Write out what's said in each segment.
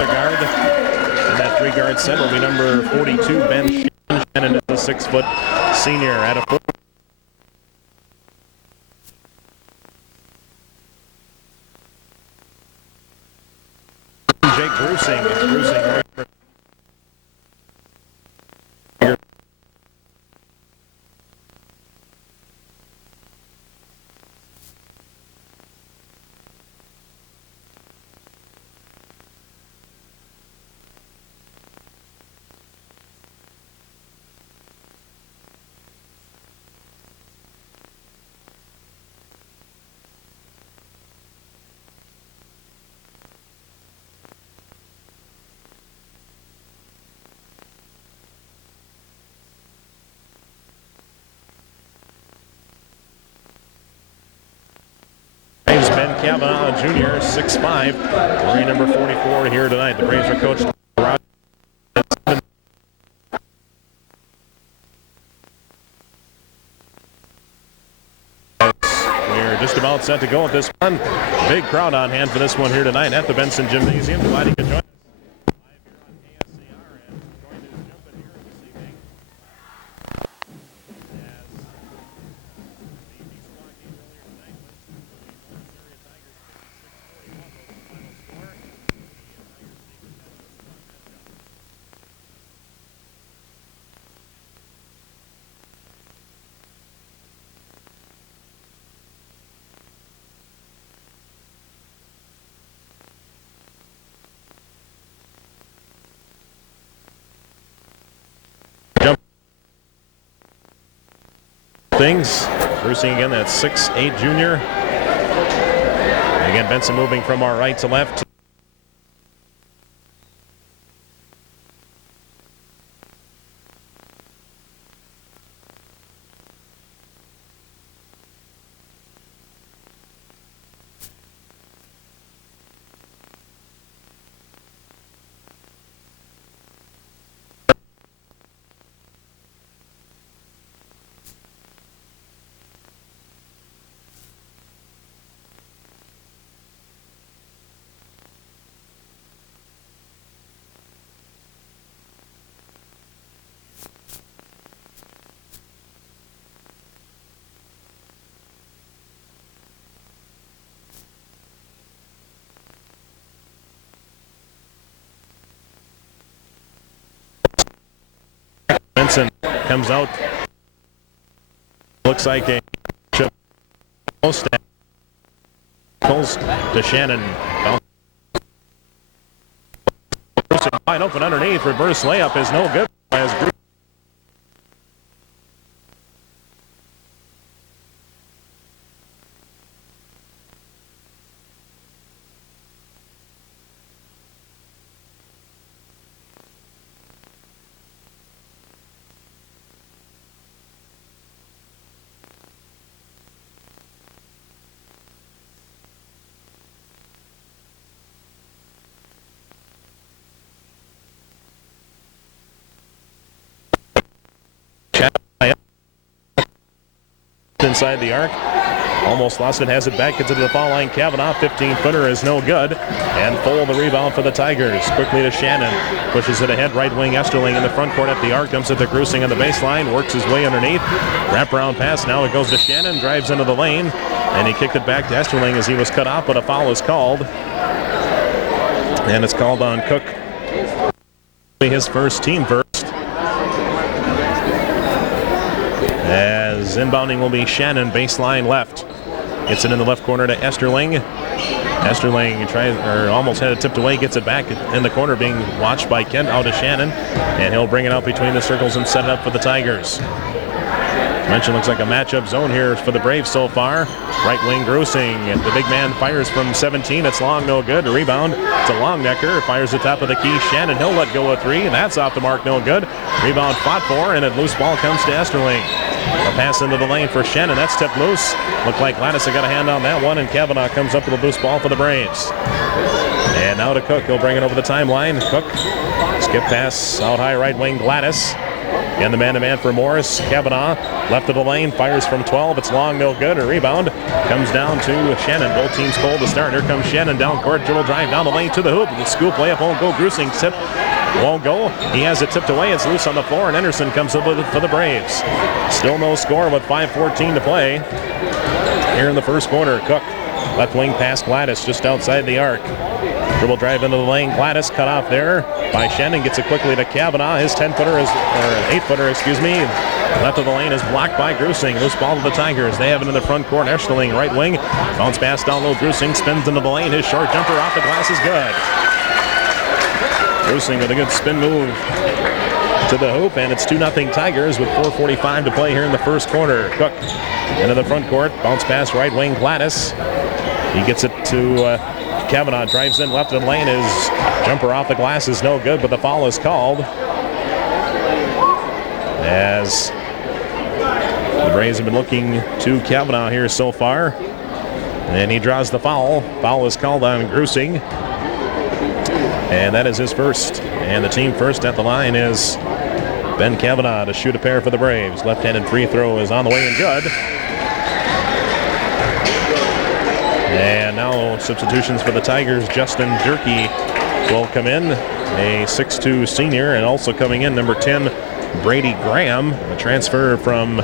other guard. And that three-guard set will be number 42, Ben Shannon, is a 6-foot senior at a 4. Jake Grusing right for Ben Kavanaugh, Jr., 6'5", Marine number 44 here tonight. The Braves are coached by we're just about set to go with this one. Big crowd on hand for this one here tonight at the Benson Gymnasium. Glad you could join us. Things. Grusing again, that 6'8" junior. Again, Benson moving from our right to left. Benson comes out. Looks like a post to Shannon. Wide open underneath. Reverse layup is no good. As inside the arc. Almost lost it, has it back, gets it to the foul line. Kavanaugh, 15-footer is no good. And full the rebound for the Tigers. Quickly to Shannon. Pushes it ahead, right wing Esterling in the front court at the arc. Dumps it to Grusing on the baseline. Works his way underneath. Wraparound pass, now it goes to Shannon. Drives into the lane. And he kicked it back to Esterling as he was cut off, but a foul is called. And it's called on Cook. His first, team first. As inbounding will be Shannon, baseline left. Gets it in the left corner to Esterling. Esterling tries, or almost had it tipped away, gets it back in the corner, being watched by Kent. Out to Shannon, and he'll bring it out between the circles and set it up for the Tigers. Mention looks like a matchup zone here for the Braves so far. Right wing Grusing, and the big man fires from 17. It's long, no good. A rebound. It's a long necker. Fires the top of the key. Shannon, he'll let go a three, and that's off the mark, no good. Rebound fought for, and a loose ball comes to Esterling. A pass into the lane for Shannon. That's tipped loose. Looked like Lattice got a hand on that one, and Kavanaugh comes up with a loose ball for the Braves. And now to Cook. He'll bring it over the timeline. Cook, skip pass out high right wing Gladys. And the man-to-man for Morris. Kavanaugh left of the lane, fires from 12. It's long, no good. A rebound comes down to Shannon. Both teams cold to start. Here comes Shannon down court. Dribble drive down the lane to the hoop. The scoop layup won't go. Grusing tip won't go. He has it tipped away. It's loose on the floor, and Anderson comes up with it for the Braves. Still no score with 5:14 to play here in the first quarter. Cook, left wing pass Gladys just outside the arc. Dribble drive into the lane. Gladys cut off there by Shannon. Gets it quickly to Kavanaugh. His 10-footer is, or 8-footer, excuse me. Left of the lane is blocked by Grusing. Loose ball to the Tigers. They have it in the front court. Esterling, right wing. Bounce pass down low. Grusing spins into the lane. His short jumper off the glass is good. Grusing with a good spin move to the hoop, and it's 2-0 Tigers with 4:45 to play here in the first quarter. Cook into the front court. Bounce pass right wing Gladys. He gets it to Kavanaugh. Drives in left of the lane. His jumper off the glass is no good, but the foul is called. As the Braves have been looking to Kavanaugh here so far. And he draws the foul. Foul is called on Grusing. And that is his first. And the team first at the line is Ben Kavanaugh to shoot a pair for the Braves. Left-handed free throw is on the way and good. And now substitutions for the Tigers. Justin Durkee will come in, a 6'2 senior, and also coming in number 10, Brady Graham, a transfer from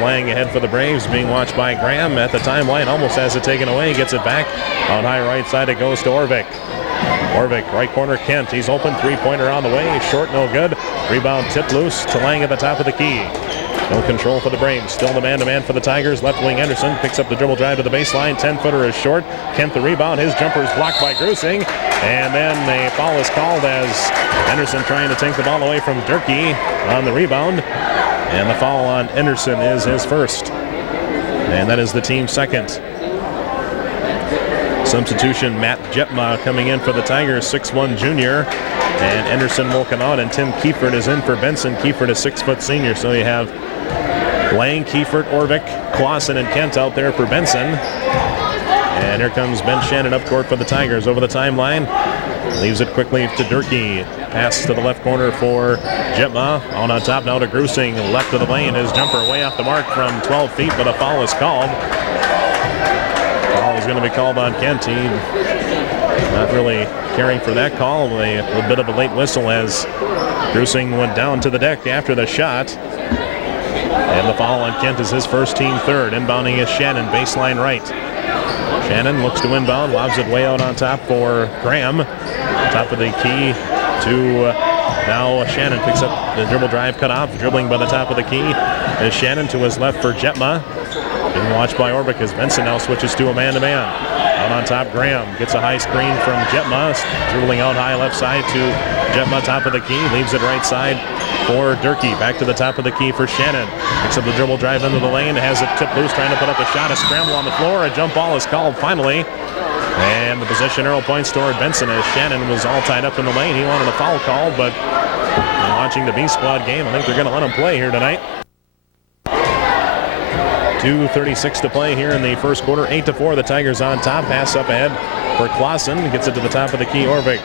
laying ahead for the Braves, being watched by Graham at the timeline, almost has it taken away, gets it back on high right side. It goes to Orvik. Orvik, right corner, Kent. He's open, three-pointer on the way, short, no good. Rebound tipped loose to Lang at the top of the key. No control for the Braves. Still the man-to-man for the Tigers. Left wing Anderson picks up the dribble drive to the baseline. 10-footer is short. Kent the rebound. His jumper is blocked by Grusing. And then a foul is called as Anderson trying to take the ball away from Durkee on the rebound. And the foul on Anderson is his first. And that is the team's second. Substitution, Matt Jetma coming in for the Tigers, 6'1 junior. And Anderson will come out, and Tim Kiefert is in for Benson. Kiefert is 6' senior, so you have Lang, Kiefert, Orvik, Clausen, and Kent out there for Benson. And here comes Ben Shannon up court for the Tigers over the timeline. Leaves it quickly to Durkee. Pass to the left corner for Jetma. On top now to Grusing. Left of the lane. His jumper way off the mark from 12 feet, but a foul is called. Foul is going to be called on Kent. He not really caring for that call. A bit of a late whistle as Grusing went down to the deck after the shot. And the foul on Kent is his first, team third. Inbounding is Shannon, baseline right. Shannon looks to inbound, lobs it way out on top for Graham. Top of the key to now Shannon picks up the dribble drive cut off. Dribbling by the top of the key is Shannon to his left for Jetma. Being watched by Orvik as Benson now switches to a man-to-man. Out on top, Graham gets a high screen from Jetma. Dribbling out high left side to Jetma, top of the key. Leaves it right side for Durkee. Back to the top of the key for Shannon. Picks up the dribble drive into the lane. Has it tipped loose, trying to put up a shot. A scramble on the floor. A jump ball is called finally. And the possession arrow points toward Benson as Shannon was all tied up in the lane. He wanted a foul call, but watching the B squad game, I think they're going to let him play here tonight. 2:36 to play here in the first quarter. 8-4, the Tigers on top. Pass up ahead for Clausen. Gets it to the top of the key. Orvik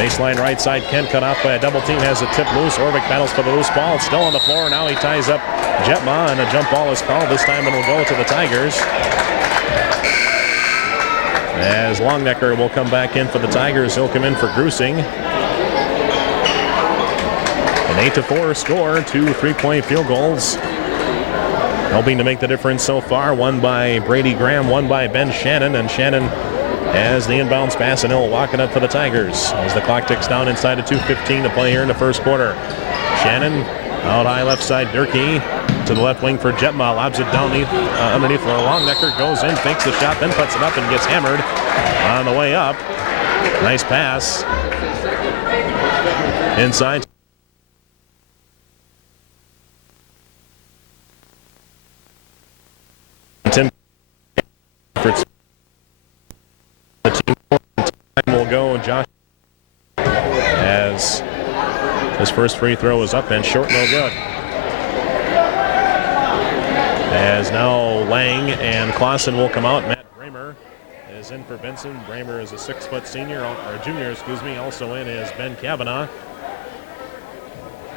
Baseline right side, Kent cut off by a double team, has a tip loose. Orvik battles for the loose ball. It's still on the floor. Now he ties up Jetma, and a jump ball is called. This time it'll go to the Tigers. As Longnecker will come back in for the Tigers, he'll come in for Grusing. An 8-4 score, 2 3-point field goals. Helping to make the difference so far. One by Brady Graham, one by Ben Shannon. And Shannon has the inbounds pass, and he'll walk it up for the Tigers as the clock ticks down inside of 2:15 to play here in the first quarter. Shannon out high left side. Durkee to the left wing for Jetma. Lobs it down underneath for Longnecker. Goes in, fakes the shot, then puts it up and gets hammered on the way up. Nice pass. Inside. Tim the team time will go. Josh as his first free throw is up and short, no good. As now Lang and Clausen will come out. Matt Bramer is in for Benson. Bramer is a 6-foot senior, or junior, excuse me. Also in is Ben Kavanaugh.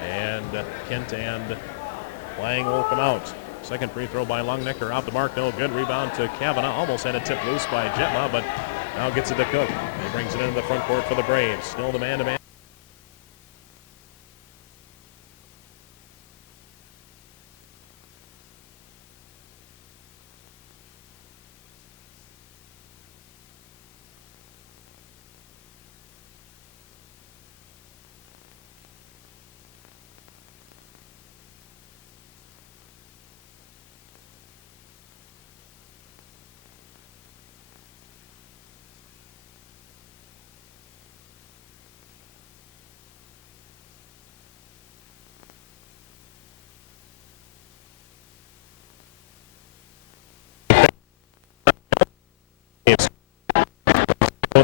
And Kent and Lang will come out. Second free throw by Longnecker off the mark, no good. Rebound to Kavanaugh. Almost had a tip loose by Jetma, but now gets it to Cook. He brings it into the front court for the Braves. Still the man-to-man.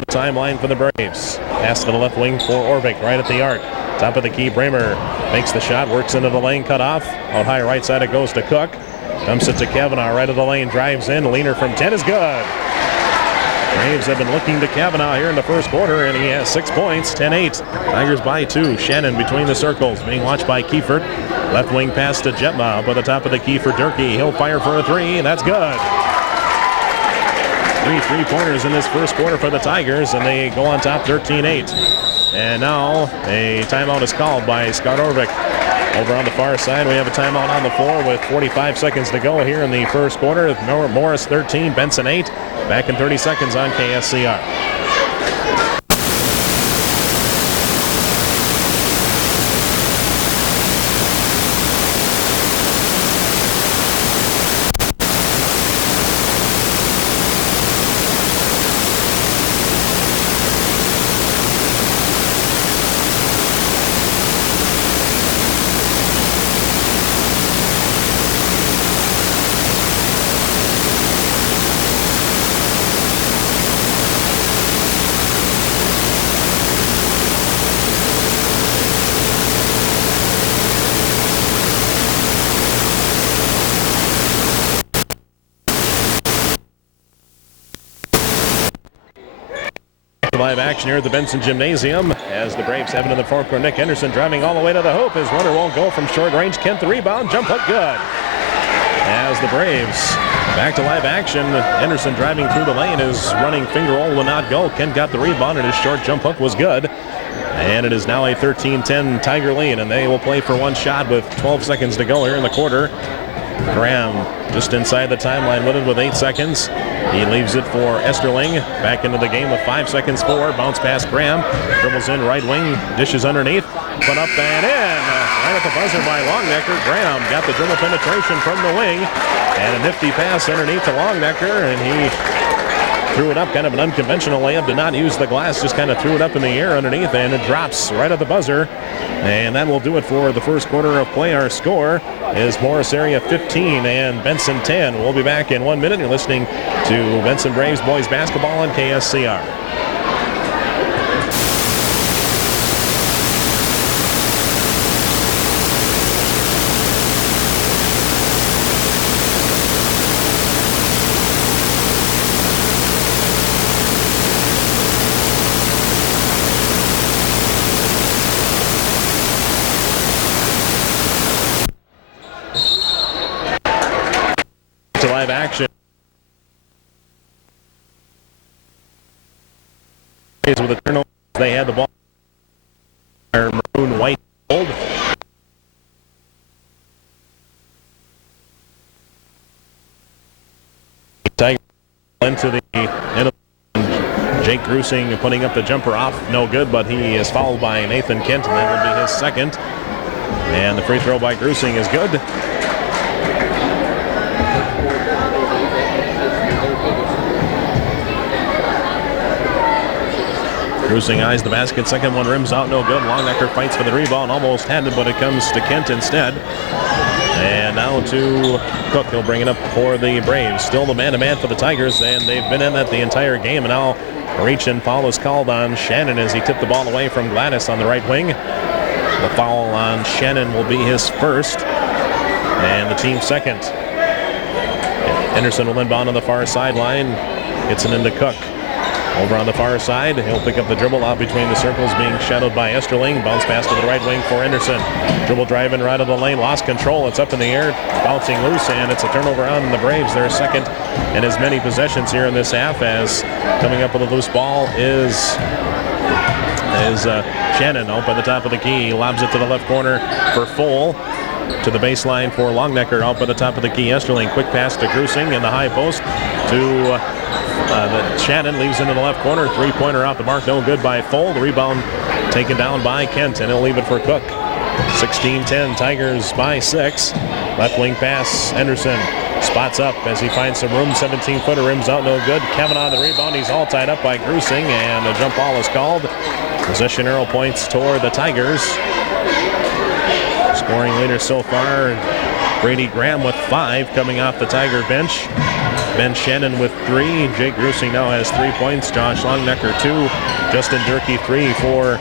Timeline for the Braves. Pass to the left wing for Orvik, right at the arc. Top of the key, Bramer makes the shot, works into the lane, cut off. Out high right side it goes to Cook. Dumps it to Kavanaugh, right of the lane, drives in. Leaner from 10 is good. Braves have been looking to Kavanaugh here in the first quarter, and he has 6 points, 10-8. Tigers by 2. Shannon between the circles, being watched by Kiefert. Left wing pass to Jetma, up at the top of the key for Durkee. He'll fire for a 3, and that's good. 3 3-pointers in this first quarter for the Tigers, and they go on top 13-8. And now a timeout is called by Scott Orvik. Over on the far side, we have a timeout on the floor with 45 seconds to go here in the first quarter. Morris 13, Benson 8. Back in 30 seconds on KSCR. Live action here at the Benson Gymnasium as the Braves have it in the front court. Nick Henderson driving all the way to the hoop. His runner won't go from short range. Kent the rebound. Jump hook good. As the Braves back to live action, Henderson driving through the lane. His running finger roll will not go. Kent got the rebound and his short jump hook was good. And it is now a 13-10 Tiger lead, and they will play for one shot with 12 seconds to go here in the quarter. Graham just inside the timeline with it with 8 seconds. He leaves it for Esterling. Back into the game with 5 seconds forward. Bounce pass Graham. Dribbles in right wing. Dishes underneath. Put up and in. Right at the buzzer by Longnecker. Graham got the dribble penetration from the wing. And a nifty pass underneath to Longnecker. And he threw it up. Kind of an unconventional layup. Did not use the glass. Just kind of threw it up in the air underneath. And it drops right at the buzzer. And that will do it for the first quarter of play. Our score is Morris Area 15 and Benson 10. We'll be back in 1 minute. You're listening to Benson Braves boys basketball on KSCR. live action. With a turnover, they had the ball. Maroon, white, gold. Tiger into the end of Jake Grusing putting up the jumper off, no good, but he is fouled by Nathan Kent, and that will be his second. And the free throw by Grusing is good. Grusing eyes the basket, second one rims out, no good. Longnecker fights for the rebound, almost had it, but it comes to Kent instead. And now to Cook, he'll bring it up for the Braves. Still the man-to-man for the Tigers, and they've been in that the entire game. And now a reach and foul is called on Shannon as he tipped the ball away from Gladys on the right wing. The foul on Shannon will be his first, and the team's second. Anderson will inbound on the far sideline. Gets it into Cook. Over on the far side, he'll pick up the dribble out between the circles, being shadowed by Esterling. Bounce pass to the right wing for Anderson. Dribble driving right of the lane, lost control. It's up in the air, bouncing loose, and it's a turnover on the Braves. Their second in as many possessions here in this half, as coming up with a loose ball is Shannon up at the top of the key. He lobs it to the left corner for Full. To the baseline for Longnecker, up at the top of the key. Esterling, quick pass to Grusing in the high post to Shannon, leaves into the left corner. Three-pointer off the mark, no good by Full. The rebound taken down by Kent, and he'll leave it for Cook. 16-10, Tigers by 6. Left wing pass, Henderson spots up as he finds some room. 17-footer rims out, no good. Kevin on the rebound, he's all tied up by Grusing, and a jump ball is called. Possession arrow points toward the Tigers. Scoring leader so far, Brady Graham with 5 coming off the Tiger bench. Ben Shannon with 3. Jake Grusing now has 3 points. Josh Longnecker 2. Justin Durkee 3 for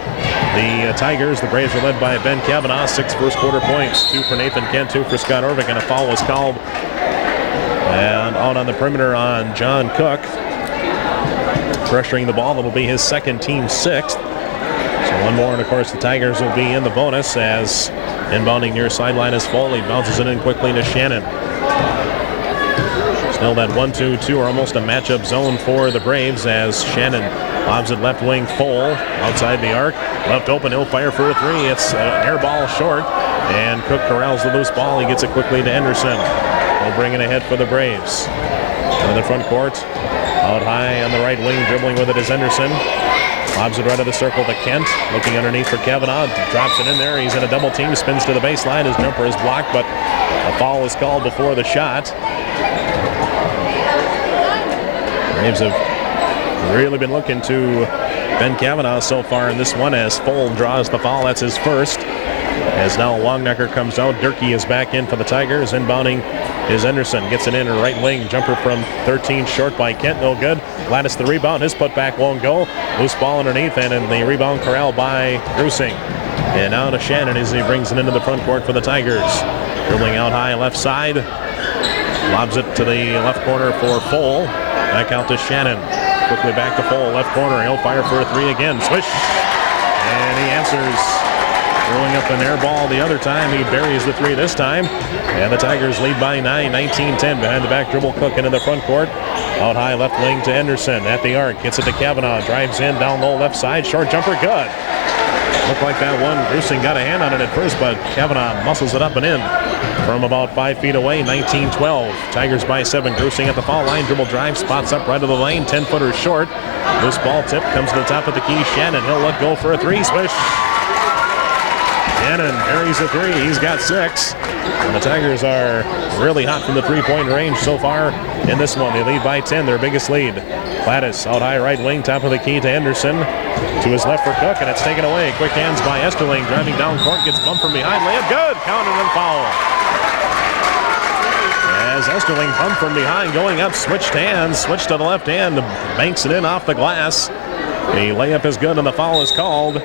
the Tigers. The Braves are led by Ben Cavanaugh. 6 first quarter points. 2 for Nathan Kent, 2 for Scott Orvik, and a foul was called. And out on the perimeter on John Cook. Pressuring the ball. That'll be his second, team 6th. So one more, and of course the Tigers will be in the bonus as inbounding near sideline is Foley. Bounces it in quickly to Shannon. Still that 1-2-2 or almost a matchup zone for the Braves as Shannon lobs it left wing Full outside the arc. Left open, he'll fire for a 3. It's an air ball short, and Cook corrals the loose ball. He gets it quickly to Henderson. He'll bring it ahead for the Braves. In the front court, out high on the right wing, dribbling with it is Henderson. Lobs it right of the circle to Kent. Looking underneath for Cavanaugh. Drops it in there. He's in a double team. Spins to the baseline. His jumper is blocked, but a foul is called before the shot. Braves have really been looking to Ben Cavanaugh so far in this one as Full draws the foul. That's his first. As now Longnecker comes out. Durkee is back in for the Tigers. Inbounding is Henderson. Gets it in her right wing. Jumper from 13 short by Kent. No good. Gladys the rebound. His putback won't go. Loose ball underneath, and in the rebound corral by Grusing. And now to Shannon as he brings it into the front court for the Tigers. Dribbling out high left side. Lobs it to the left corner for Full. Back out to Shannon. Quickly back to Full. Left corner. He'll fire for a 3 again. Swish. And he answers. Throwing up an air ball the other time. He buries the 3 this time. And the Tigers lead by 9, 19-10. Behind the back dribble, Cook into the front court. Out high left wing to Henderson at the arc. Gets it to Cavanaugh. Drives in down low left side. Short jumper, good. Looked like that one. Grusing got a hand on it at first, but Cavanaugh muscles it up and in from about 5 feet away. 19-12. Tigers by 7. Grusing at the foul line. Dribble drive. Spots up right of the lane. 10-footer short. Loose ball tip. Comes to the top of the key. Shannon. He'll let go for a 3. Swish. Shannon buries a 3. He's got 6. And the Tigers are really hot from the three-point range so far in this one. They lead by 10, their biggest lead. Gladys out high right wing, top of the key to Henderson. To his left for Cook, and it's taken away. Quick hands by Esterling, driving down court, gets bumped from behind. Layup good, counted and foul. As Esterling bumped from behind, going up, switched hands, switched to the left hand, banks it in off the glass. The layup is good and the foul is called.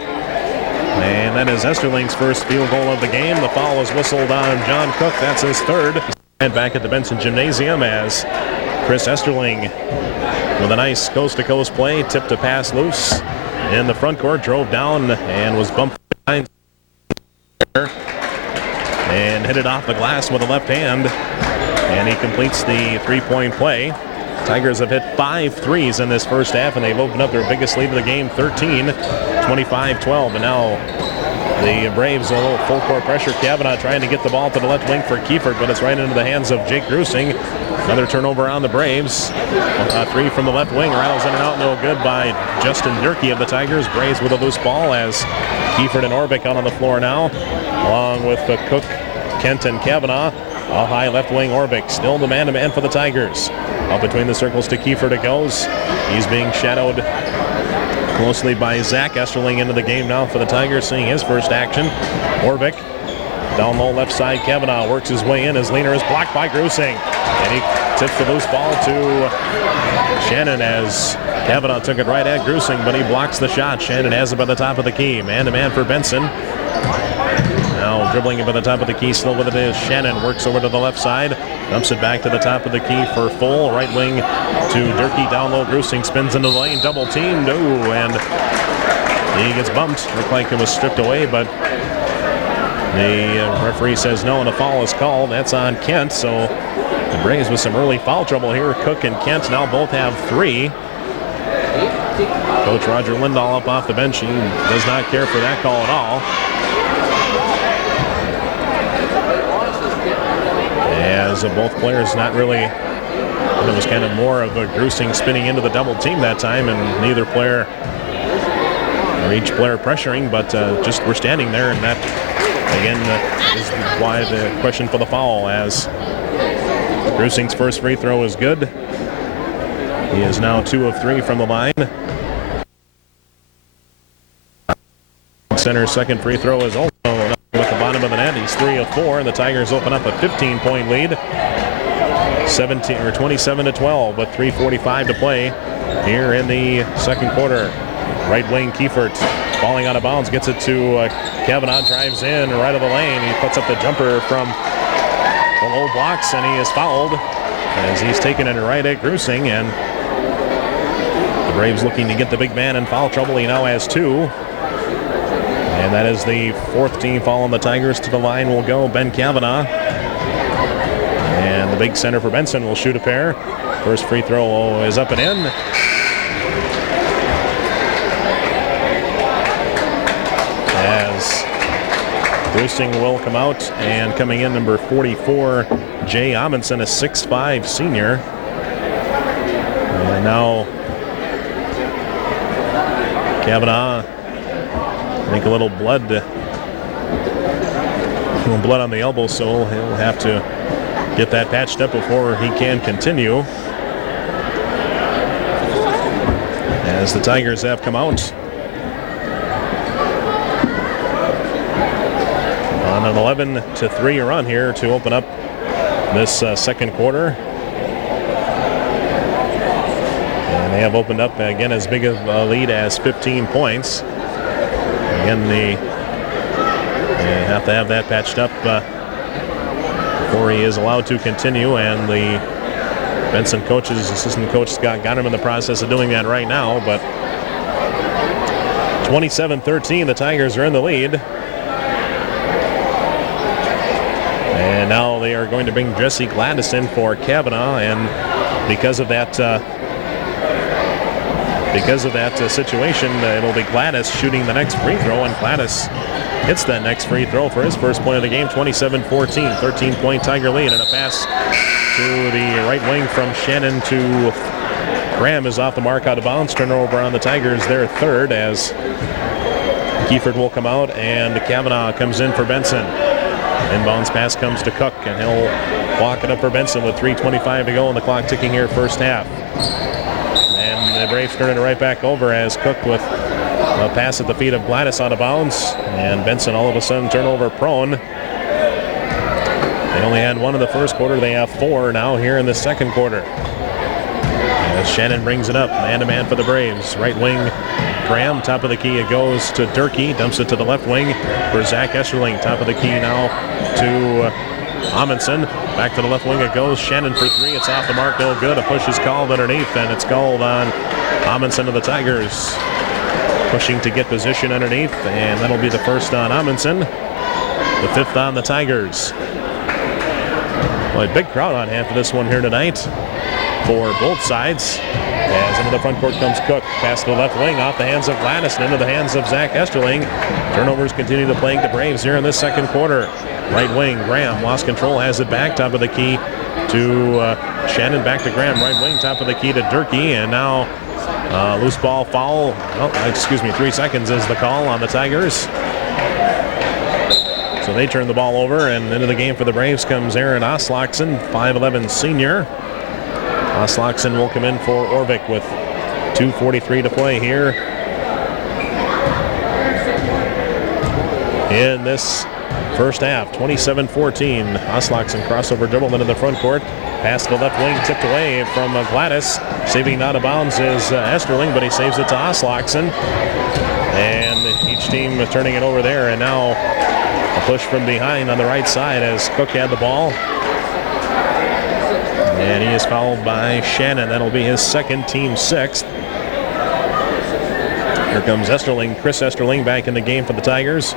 And that is Esterling's first field goal of the game. The foul is whistled on John Cook. That's his third. And back at the Benson Gymnasium as Chris Esterling with a nice coast-to-coast play. Tipped a pass loose in the front court. Drove down and was bumped behind. And hit it off the glass with a left hand. And he completes the three-point play. Tigers have hit 5 threes in this first half, and they've opened up their biggest lead of the game, 13, 25-12. And now the Braves, a little full-court pressure. Kavanaugh trying to get the ball to the left wing for Kiefert, but it's right into the hands of Jake Grusing. Another turnover on the Braves. A three from the left wing. Rattles in and out, no good by Justin Durkee of the Tigers. Braves with a loose ball as Kiefert and Orbeck out on the floor now, along with Cook, Kent, and Kavanaugh. A high left wing, Orbeck still the man-to-man for the Tigers. Up between the circles to Kiefert it goes. He's being shadowed closely by Zach Esterling into the game now for the Tigers, seeing his first action. Orbeck down low left side. Kavanaugh works his way in. His leaner is blocked by Grusing. And he tips the loose ball to Shannon as Kavanaugh took it right at Grusing, but he blocks the shot. Shannon has it by the top of the key. Man-to-man for Benson. Now dribbling it by the top of the key, still with it is Shannon. Works over to the left side. Dumps it back to the top of the key for Full. Right wing to Durkee. Down low, Grusing spins into the lane. Double team. No, and he gets bumped. Looked like it was stripped away, but the referee says no, and a foul is called. That's on Kent, so the Braves with some early foul trouble here. Cook and Kent now both have 3. Coach Roger Lindahl up off the bench. He does not care for that call at all. As both players not really, it was kind of more of a Grusing spinning into the double team that time, and neither player, or each player pressuring, but just we're standing there, and that again is why the question for the foul, as Grusing's first free throw is good. He is now 2 of 3 from the line. Center's second free throw is also with the bottom of the net. He's 3 of 4. The Tigers open up a 15-point lead, 27-12, with 3:45 to play here in the second quarter. Right wing Kiefert falling out of bounds, gets it to Kavanaugh, drives in right of the lane. He puts up the jumper from the low blocks, and he is fouled as he's taken it right at Grusing. And the Braves looking to get the big man in foul trouble. He now has 2. And that is the 4th team foul on the Tigers. To the line will go Ben Kavanaugh. And the big center for Benson will shoot a pair. First free throw is up and in. As Grusing will come out, and coming in number 44, Jay Amundsen, a 6'5" senior. And now Kavanaugh, I think a little blood on the elbow, so he'll have to get that patched up before he can continue. As the Tigers have come out on an 11-3 run here to open up this second quarter. And they have opened up again as big of a lead as 15 points. Again, they have to have that patched up before he is allowed to continue, and the Benson coaches, assistant coach Scott got him in the process of doing that right now. But 27-13, the Tigers are in the lead. And now they are going to bring Jesse Gladys in for Kavanaugh, and because of that situation, it'll be Gladys shooting the next free throw, and Gladys hits that next free throw for his first point of the game. 27-14, 13-point Tiger lead, and a pass to the right wing from Shannon to Graham is off the mark, out of bounds. Turnover on the Tigers, their 3rd, as Kiefert will come out and Kavanaugh comes in for Benson. Inbounds pass comes to Cook, and he'll walk it up for Benson with 3:25 to go and the clock ticking here first half. And the Braves turn it right back over as Cook with a pass at the feet of Gladys out of bounds, and Benson all of a sudden turnover prone. They only had 1 in the first quarter. They have 4 now here in the second quarter. As Shannon brings it up, man-to-man for the Braves. Right wing, Graham, top of the key, it goes to Durkee, dumps it to the left wing for Zach Esterling. Top of the key now to Amundsen. Back to the left wing it goes. Shannon for 3. It's off the mark, no good. A push is called underneath, and it's called on Amundsen of the Tigers. Pushing to get position underneath, and that'll be the first on Amundsen. The 5th on the Tigers. Well, a big crowd on hand for this one here tonight for both sides. As into the front court comes Cook. Pass to the left wing off the hands of Gladys and into the hands of Zach Esterling. Turnovers continue to plague the Braves here in this second quarter. Right wing, Graham lost control, has it back, top of the key to Shannon, back to Graham. Right wing, top of the key to Durkee, and now loose ball foul. 3 seconds is the call on the Tigers. So they turn the ball over, and into the game for the Braves comes Aaron Oslakson, 5'11" senior. Oslakson will come in for Orvik with 2:43 to play here in this first half. 27-14. Oslakson crossover dribble into the front court. Pass to the left wing, tipped away from Gladys. Saving out of bounds is Esterling, but he saves it to Oslakson. And each team turning it over there. And now a push from behind on the right side as Cook had the ball. And he is fouled by Shannon. That'll be his second, team sixth. Here comes Esterling, Chris Esterling, back in the game for the Tigers.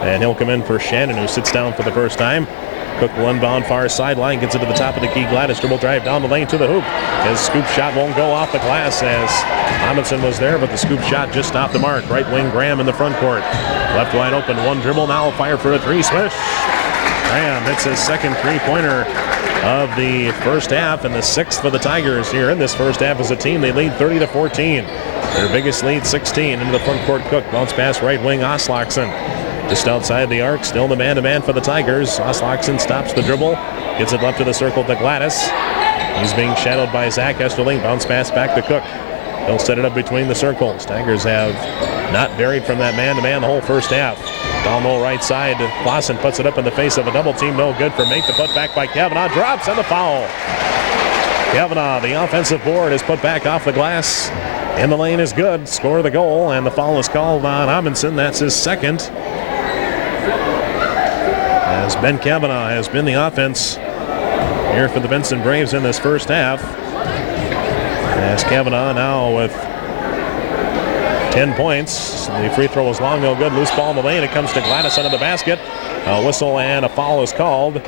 And he'll come in for Shannon, who sits down for the first time. Cook will inbound far sideline, gets it to the top of the key. Gladys dribble drive down the lane to the hoop. His scoop shot won't go off the glass as Amundsen was there, but the scoop shot just stopped the mark. Right wing, Graham in the front court. Left wide open, one dribble, now fire for a three, swish. Graham hits his second three-pointer of the first half, and the sixth for the Tigers here in this first half as a team. They lead 30-14. Their biggest lead, 16. Into the front court, Cook. Bounce pass right wing, Oslakson. Just outside the arc, still the man-to-man for the Tigers. Oslakson stops the dribble, gets it left to the circle to Gladys. He's being shadowed by Zach Esterling. Bounce pass back to Cook. He'll set it up between the circles. Tigers have not varied from that man-to-man the whole first half. Down low right side, Clausen puts it up in the face of a double team. No good for Mate. The put back by Kavanaugh. Drops and the foul. Kavanaugh, the offensive board, is put back off the glass. In the lane is good. Score the goal, and the foul is called on Amundsen. That's his second. As Ben Kavanaugh has been the offense here for the Benson Braves in this first half. As Kavanaugh now with 10 points. The free throw is long, no good. Loose ball in the lane. It comes to Gladys under the basket. A whistle and a foul is called.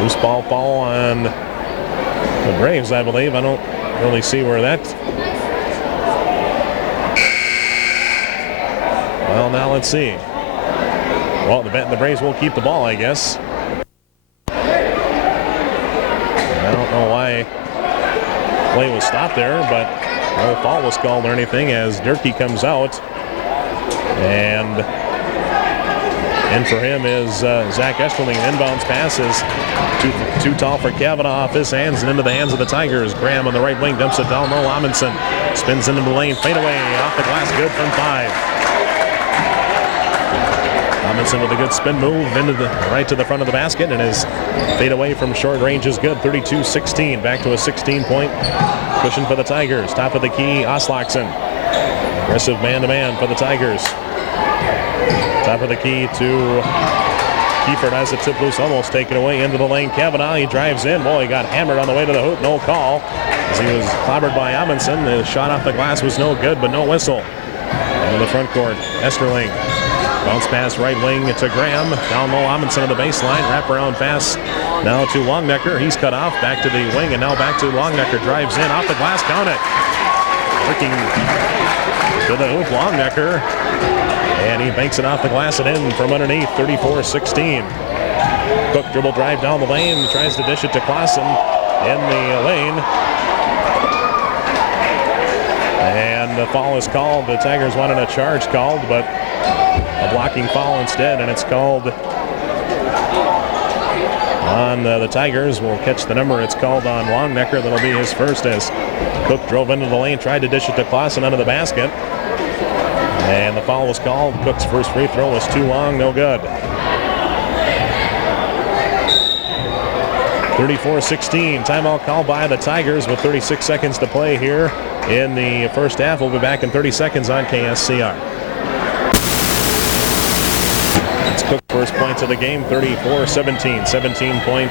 Loose ball foul on the Braves, I believe. I don't really see where that. Well, now let's see. Well, the Braves will keep the ball, I guess. I don't know why play was stopped there, but no foul was called or anything as Durkee comes out. And in for him is Zach Esterling. Inbounds pass is too tall for Kavanaugh off his hands and into the hands of the Tigers. Graham on the right wing dumps it down low. Amundsen spins into the lane. Fade away off the glass. Good from 5. Amundsen with a good spin move into the right to the front of the basket, and his fade away from short range is good. 32-16. Back to a 16-point cushion for the Tigers. Top of the key, Oslakson. Aggressive man-to-man for the Tigers. Top of the key to Kiefert has the tip loose, almost taken away into the lane. Kavanaugh, he drives in. Boy, he got hammered on the way to the hoop. No call as he was clobbered by Amundsen. The shot off the glass was no good, but no whistle. Into the front court, Esterling. Bounce pass right wing to Graham. Down low, Amundsen on the baseline. Wraparound pass now to Longnecker. He's cut off. Back to the wing, and now back to Longnecker. Drives in off the glass. Count it. Working to the hoop, Longnecker. And he banks it off the glass and in from underneath. 34-16. Cook dribble drive down the lane. Tries to dish it to Clausen in the lane. And the foul is called. The Tigers wanted a charge called, but a blocking foul instead, and it's called on the Tigers. Will catch the number. It's called on Longnecker. That'll be his first as Cook drove into the lane, tried to dish it to Clausen under the basket. And the foul was called. Cook's first free throw was too long, no good. 34-16. Timeout called by the Tigers with 36 seconds to play here in the first half. We'll be back in 30 seconds on KSCR. It's Cook's first points of the game, 34-17. 17-point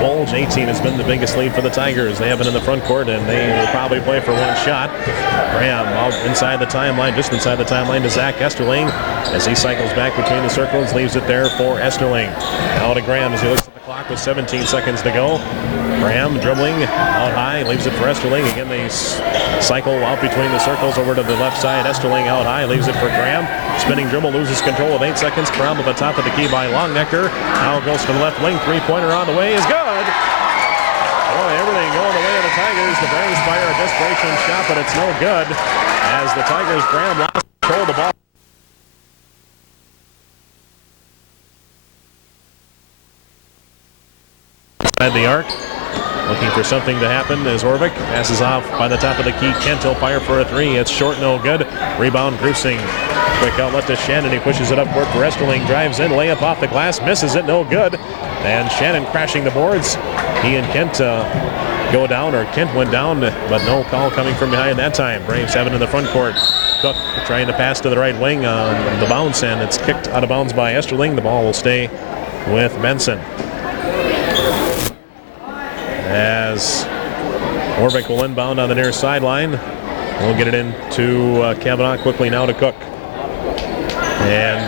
bulge. 18 has been the biggest lead for the Tigers. They have it in the front court, and they will probably play for one shot. Graham out inside the timeline, just inside the timeline to Zach Esterling as he cycles back between the circles, leaves it there for Esterling. Now to Graham as he looks at the clock with 17 seconds to go. Graham dribbling out high, leaves it for Esterling. Again, they cycle out between the circles over to the left side. Esterling out high, leaves it for Graham. Spinning dribble, loses control with 8 seconds. Corralled at the top of the key by Longnecker. Now goes to the left wing. Three-pointer on the way is good. Boy, everything going the way of the Tigers. The Braves fire a desperation shot, but it's no good as the Tigers, Graham lost control of the ball. Inside the arc. Looking for something to happen as Orvik passes off by the top of the key. Kent will fire for a three. It's short, no good. Rebound, Grusing. Quick outlet to Shannon. He pushes it up court for Esterling. Drives in, layup off the glass. Misses it, no good. And Shannon crashing the boards. He and Kent go down, or Kent went down, but no call coming from behind that time. Braves have it in the front court. Cook trying to pass to the right wing on the bounce, and it's kicked out of bounds by Esterling. The ball will stay with Benson. As Orvik will inbound on the near sideline. We'll get it into Kavanaugh quickly now to Cook. And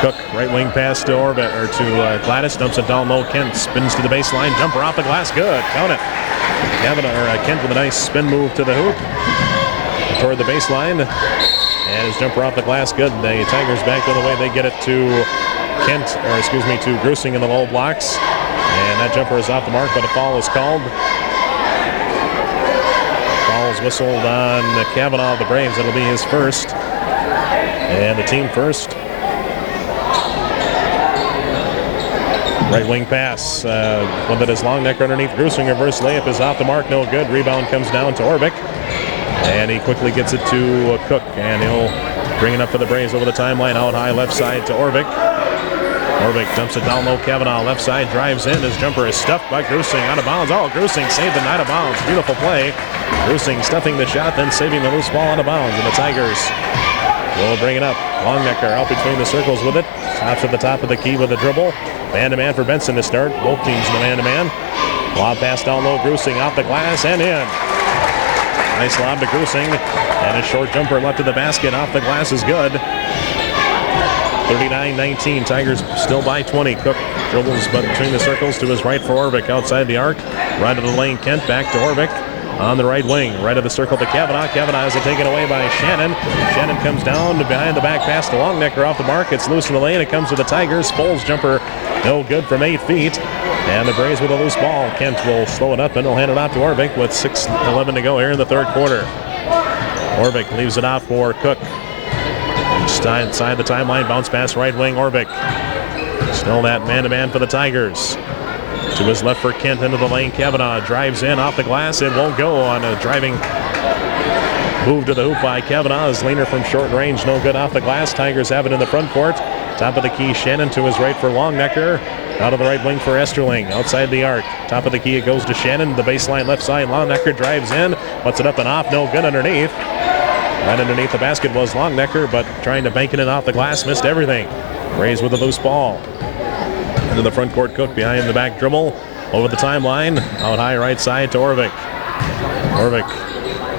Cook, right wing pass to Orvik, or to Gladys, dumps it down low. Kent spins to the baseline, jumper off the glass, good, count it. Kent with a nice spin move to the hoop, toward the baseline, and his jumper off the glass, good. The Tigers back the other way, they get it to to Grusing in the low blocks. And that jumper is off the mark, but a foul is called. Foul is whistled on Kavanaugh of the Braves. That'll be his first. And the team first. Right wing pass. One that is Longnecker underneath Grusing. Reverse layup is off the mark, no good. Rebound comes down to Orvik. And he quickly gets it to Cook. And he'll bring it up for the Braves over the timeline. Out high left side to Orvik. Orvik dumps it down low. Kavanaugh left side drives in. His jumper is stuffed by Grusing out of bounds. Oh, Grusing saved the night of bounds. Beautiful play. Grusing stuffing the shot, then saving the loose ball out of bounds. And the Tigers will bring it up. Longnecker out between the circles with it. Stops at the top of the key with a dribble. Man-to-man for Benson to start. Both teams in the man-to-man. Lob pass down low. Grusing off the glass and in. Nice lob to Grusing. And a short jumper left of the basket. Off the glass is good. 39-19, Tigers still by 20. Cook dribbles between the circles to his right for Orvik outside the arc. Right of the lane, Kent back to Orvik on the right wing. Right of the circle to Kavanaugh. Kavanaugh has it taken away by Shannon. Shannon comes down behind the back pass to Longnecker off the mark. It's loose in the lane. It comes to the Tigers. Foles jumper no good from 8 feet. And the Braves with a loose ball. Kent will slow it up and he'll hand it off to Orvik with 6:11 to go here in the third quarter. Orvik leaves it off for Cook. Inside the timeline, bounce pass right wing, Orvik. Still that man-to-man for the Tigers. To his left for Kent into the lane. Kavanaugh drives in off the glass. It won't go on a driving move to the hoop by Kavanaugh. His leaner from short range, no good off the glass. Tigers have it in the front court. Top of the key, Shannon to his right for Longnecker. Out of the right wing for Esterling. Outside the arc. Top of the key, it goes to Shannon. The baseline left side. Longnecker drives in. Puts it up and off. No good underneath. Right underneath the basket was Longnecker, but trying to bank it in off the glass, missed everything. Braves with a loose ball. Into the front court, Cook behind the back dribble. Over the timeline, out high right side to Orvik. Orvik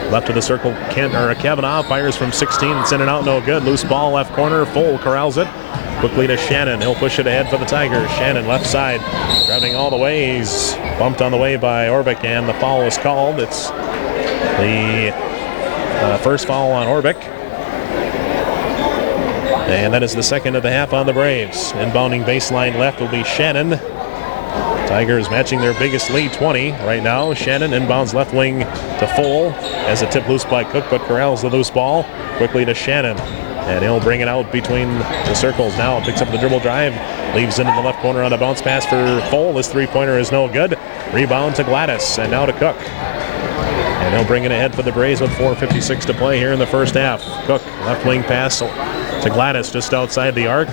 left of the circle, Kavanaugh fires from 16. It's in and out, no good. Loose ball, left corner, Full corrals it. Quickly to Shannon. He'll push it ahead for the Tigers. Shannon left side, driving all the way. He's bumped on the way by Orvik, and the foul is called. It's the first foul on Orvik. And that is the second of the half on the Braves. Inbounding baseline left will be Shannon. Tigers matching their biggest lead, 20 right now. Shannon inbounds left wing to Full as a tip loose by Cook, but corrals the loose ball. Quickly to Shannon. And he'll bring it out between the circles now. Picks up the dribble drive. Leaves it in the left corner on a bounce pass for Full. This three-pointer is no good. Rebound to Gladys. And now to Cook. And he'll bring it ahead for the Braves with 4:56 to play here in the first half. Cook, left wing pass to Gladys just outside the arc.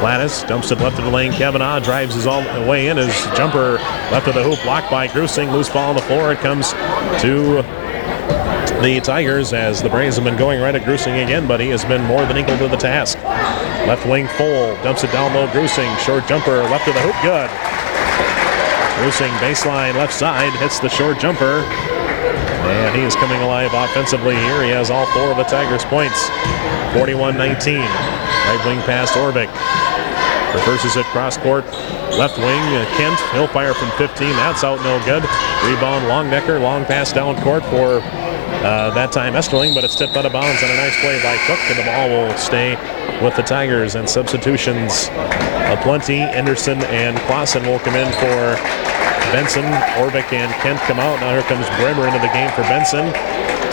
Gladys dumps it left of the lane. Kavanaugh drives his all the way in. His jumper left of the hoop, blocked by Grusing. Loose ball on the floor. It comes to the Tigers, as the Braves have been going right at Grusing again, but he has been more than equal to the task. Left wing full, dumps it down low, Grusing, short jumper, left of the hoop, good. Grusing baseline left side, hits the short jumper, and he is coming alive offensively here. He has all 4 of the Tigers' points. 41-19, right wing pass Orvik. Reverses it cross court, left wing, Kent, he'll fire from 15, that's out, no good. Rebound, Longnecker, long pass down court for that time Esterling, but it's tipped out of bounds on a nice play by Cook, and the ball will stay with the Tigers. And substitutions aplenty. Anderson and Clausen will come in for Benson. Orvik and Kent come out. Now here comes Bremer into the game for Benson.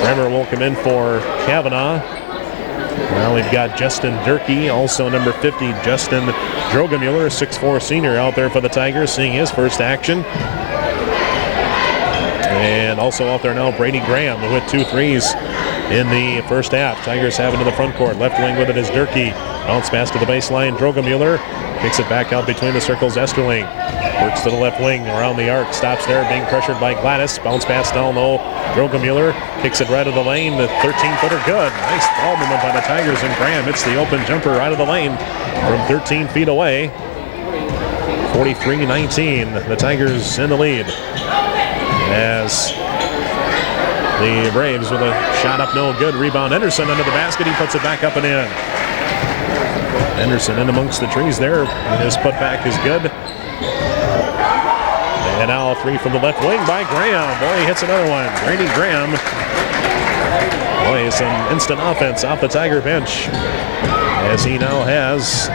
Bremer will come in for Kavanaugh. Now we've got Justin Durkee, also number 50, Justin Drogemuller, 6'4" senior out there for the Tigers, seeing his first action. And also out there now, Brady Graham with 2 threes in the first half. Tigers have it in the front court. Left wing with it is Durkee. Bounce pass to the baseline. Drogemuller kicks it back out between the circles. Esterling works to the left wing around the arc. Stops there, being pressured by Gladys. Bounce pass down low. Drogemuller kicks it right of the lane. The 13-footer good. Nice ball movement by the Tigers, and Graham hits the open jumper right of the lane from 13 feet away. 43-19. The Tigers in the lead, as the Braves with a shot up, no good. Rebound, Henderson under the basket. He puts it back up and in. Henderson in amongst the trees there. His putback is good. And now a 3 from the left wing by Graham. Boy, he hits another one. Brady Graham. Boy, some instant offense off the Tiger bench, as he now has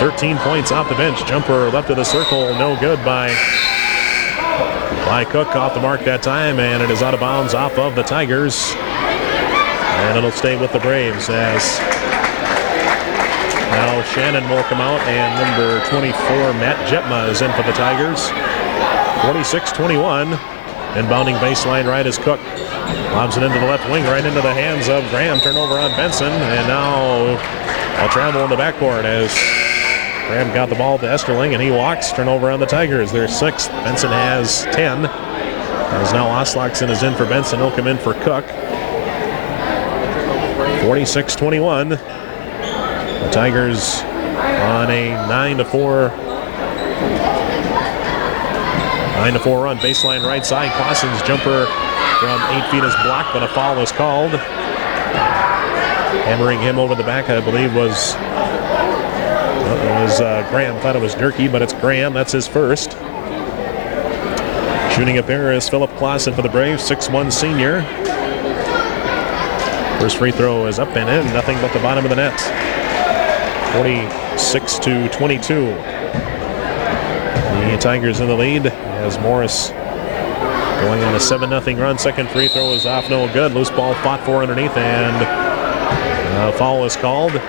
13 points off the bench. Jumper left of the circle, no good by Cook, off the mark that time, and it is out of bounds off of the Tigers. And it'll stay with the Braves, as now Shannon will come out, and number 24, Matt Jetma, is in for the Tigers. 46-21. Inbounding baseline right is Cook. Lobs it into the left wing, right into the hands of Graham. Turnover on Benson, and now a travel in the backcourt as Graham got the ball to Esterling, and he walks. Turnover on the Tigers. They're 6th. Benson has 10. As now Oslakson is in for Benson. He'll come in for Cook. 46-21. The Tigers on a 9-4 run. Baseline right side. Clausen's jumper from 8 feet is blocked, but a foul is called. Hammering him over the back, I believe, was Graham. Thought it was Durkee, but it's Graham. That's his first. Shooting up there is Philip Clausen for the Braves, 6'1" senior. First free throw is up and in. Nothing but the bottom of the net. 46-22. The Tigers in the lead, as Morris going on a 7-0 run. Second free throw is off, no good. Loose ball fought for underneath, and a foul is called.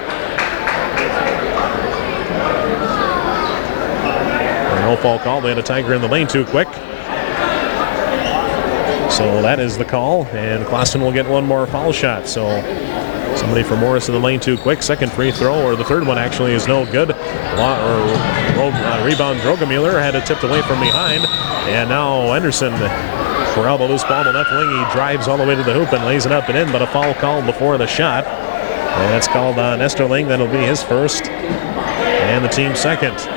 No foul call. They had a Tiger in the lane too quick. So that is the call, and Clausen will get one more foul shot. So somebody for Morris in the lane too quick. Second free throw, or the third one actually, is no good. Rebound, Drogemuller had it tipped away from behind, and now Henderson corralled the loose ball in the left wing. He drives all the way to the hoop and lays it up and in, but a foul called before the shot. And that's called on Esterling. That'll be his first, and the team's second.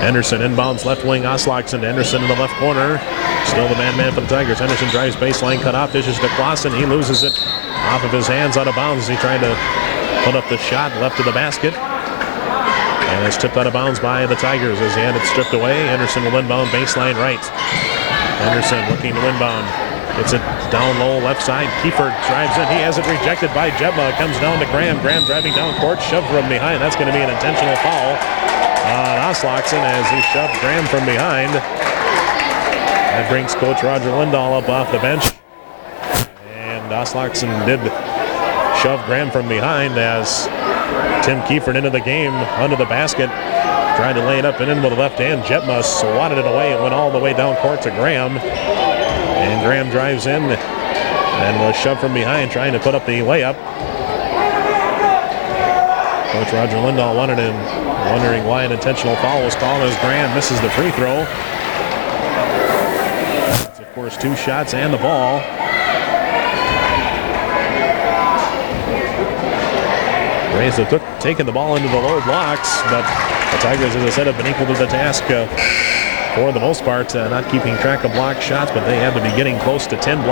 Henderson inbounds left wing. Oslakson to Henderson in the left corner. Still the man for the Tigers. Henderson drives baseline, cut off, dishes to Clausen. He loses it off of his hands, out of bounds. He tried to put up the shot left of the basket. And it's tipped out of bounds by the Tigers as he had it stripped away. Henderson will inbound baseline right. Henderson looking to inbound. It's it down low left side. Kiefer drives in. He has it rejected by Jetma. Comes down to Graham. Graham driving down court, shoved from behind. That's going to be an intentional foul on Oslakson as he shoved Graham from behind. That brings Coach Roger Lindahl up off the bench. And Oslakson did shove Graham from behind as Tim Kiefer into the game under the basket. Tried to lay it up and in with the left hand. Jetma swatted it away. It went all the way down court to Graham. And Graham drives in and was shoved from behind, trying to put up the layup. Coach Roger Lindahl wondering why an intentional foul was called as Graham misses the free throw. Of scores 2 shots and the ball. Braves have taken the ball into the low blocks, but the Tigers, as I said, have been equal to the task for the most part, not keeping track of block shots, but they have to be getting close to 10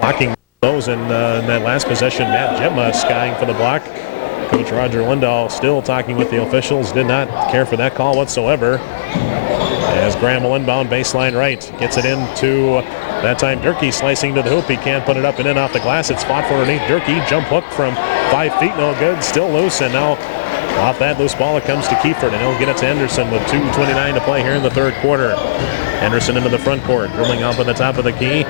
blocking those in that last possession. Matt Jetma skying for the block. Coach Roger Lindahl still talking with the officials, did not care for that call whatsoever. As Graham will inbound baseline right, gets it into that time Durkee slicing to the hoop. He can't put it up and in off the glass. It's fought for underneath Durkee. Jump hook from 5 feet, no good. Still loose, and now off that loose ball it comes to Kiefert, and he'll get it to Henderson with 2:29 to play here in the third quarter. Henderson into the front court, dribbling off at the top of the key.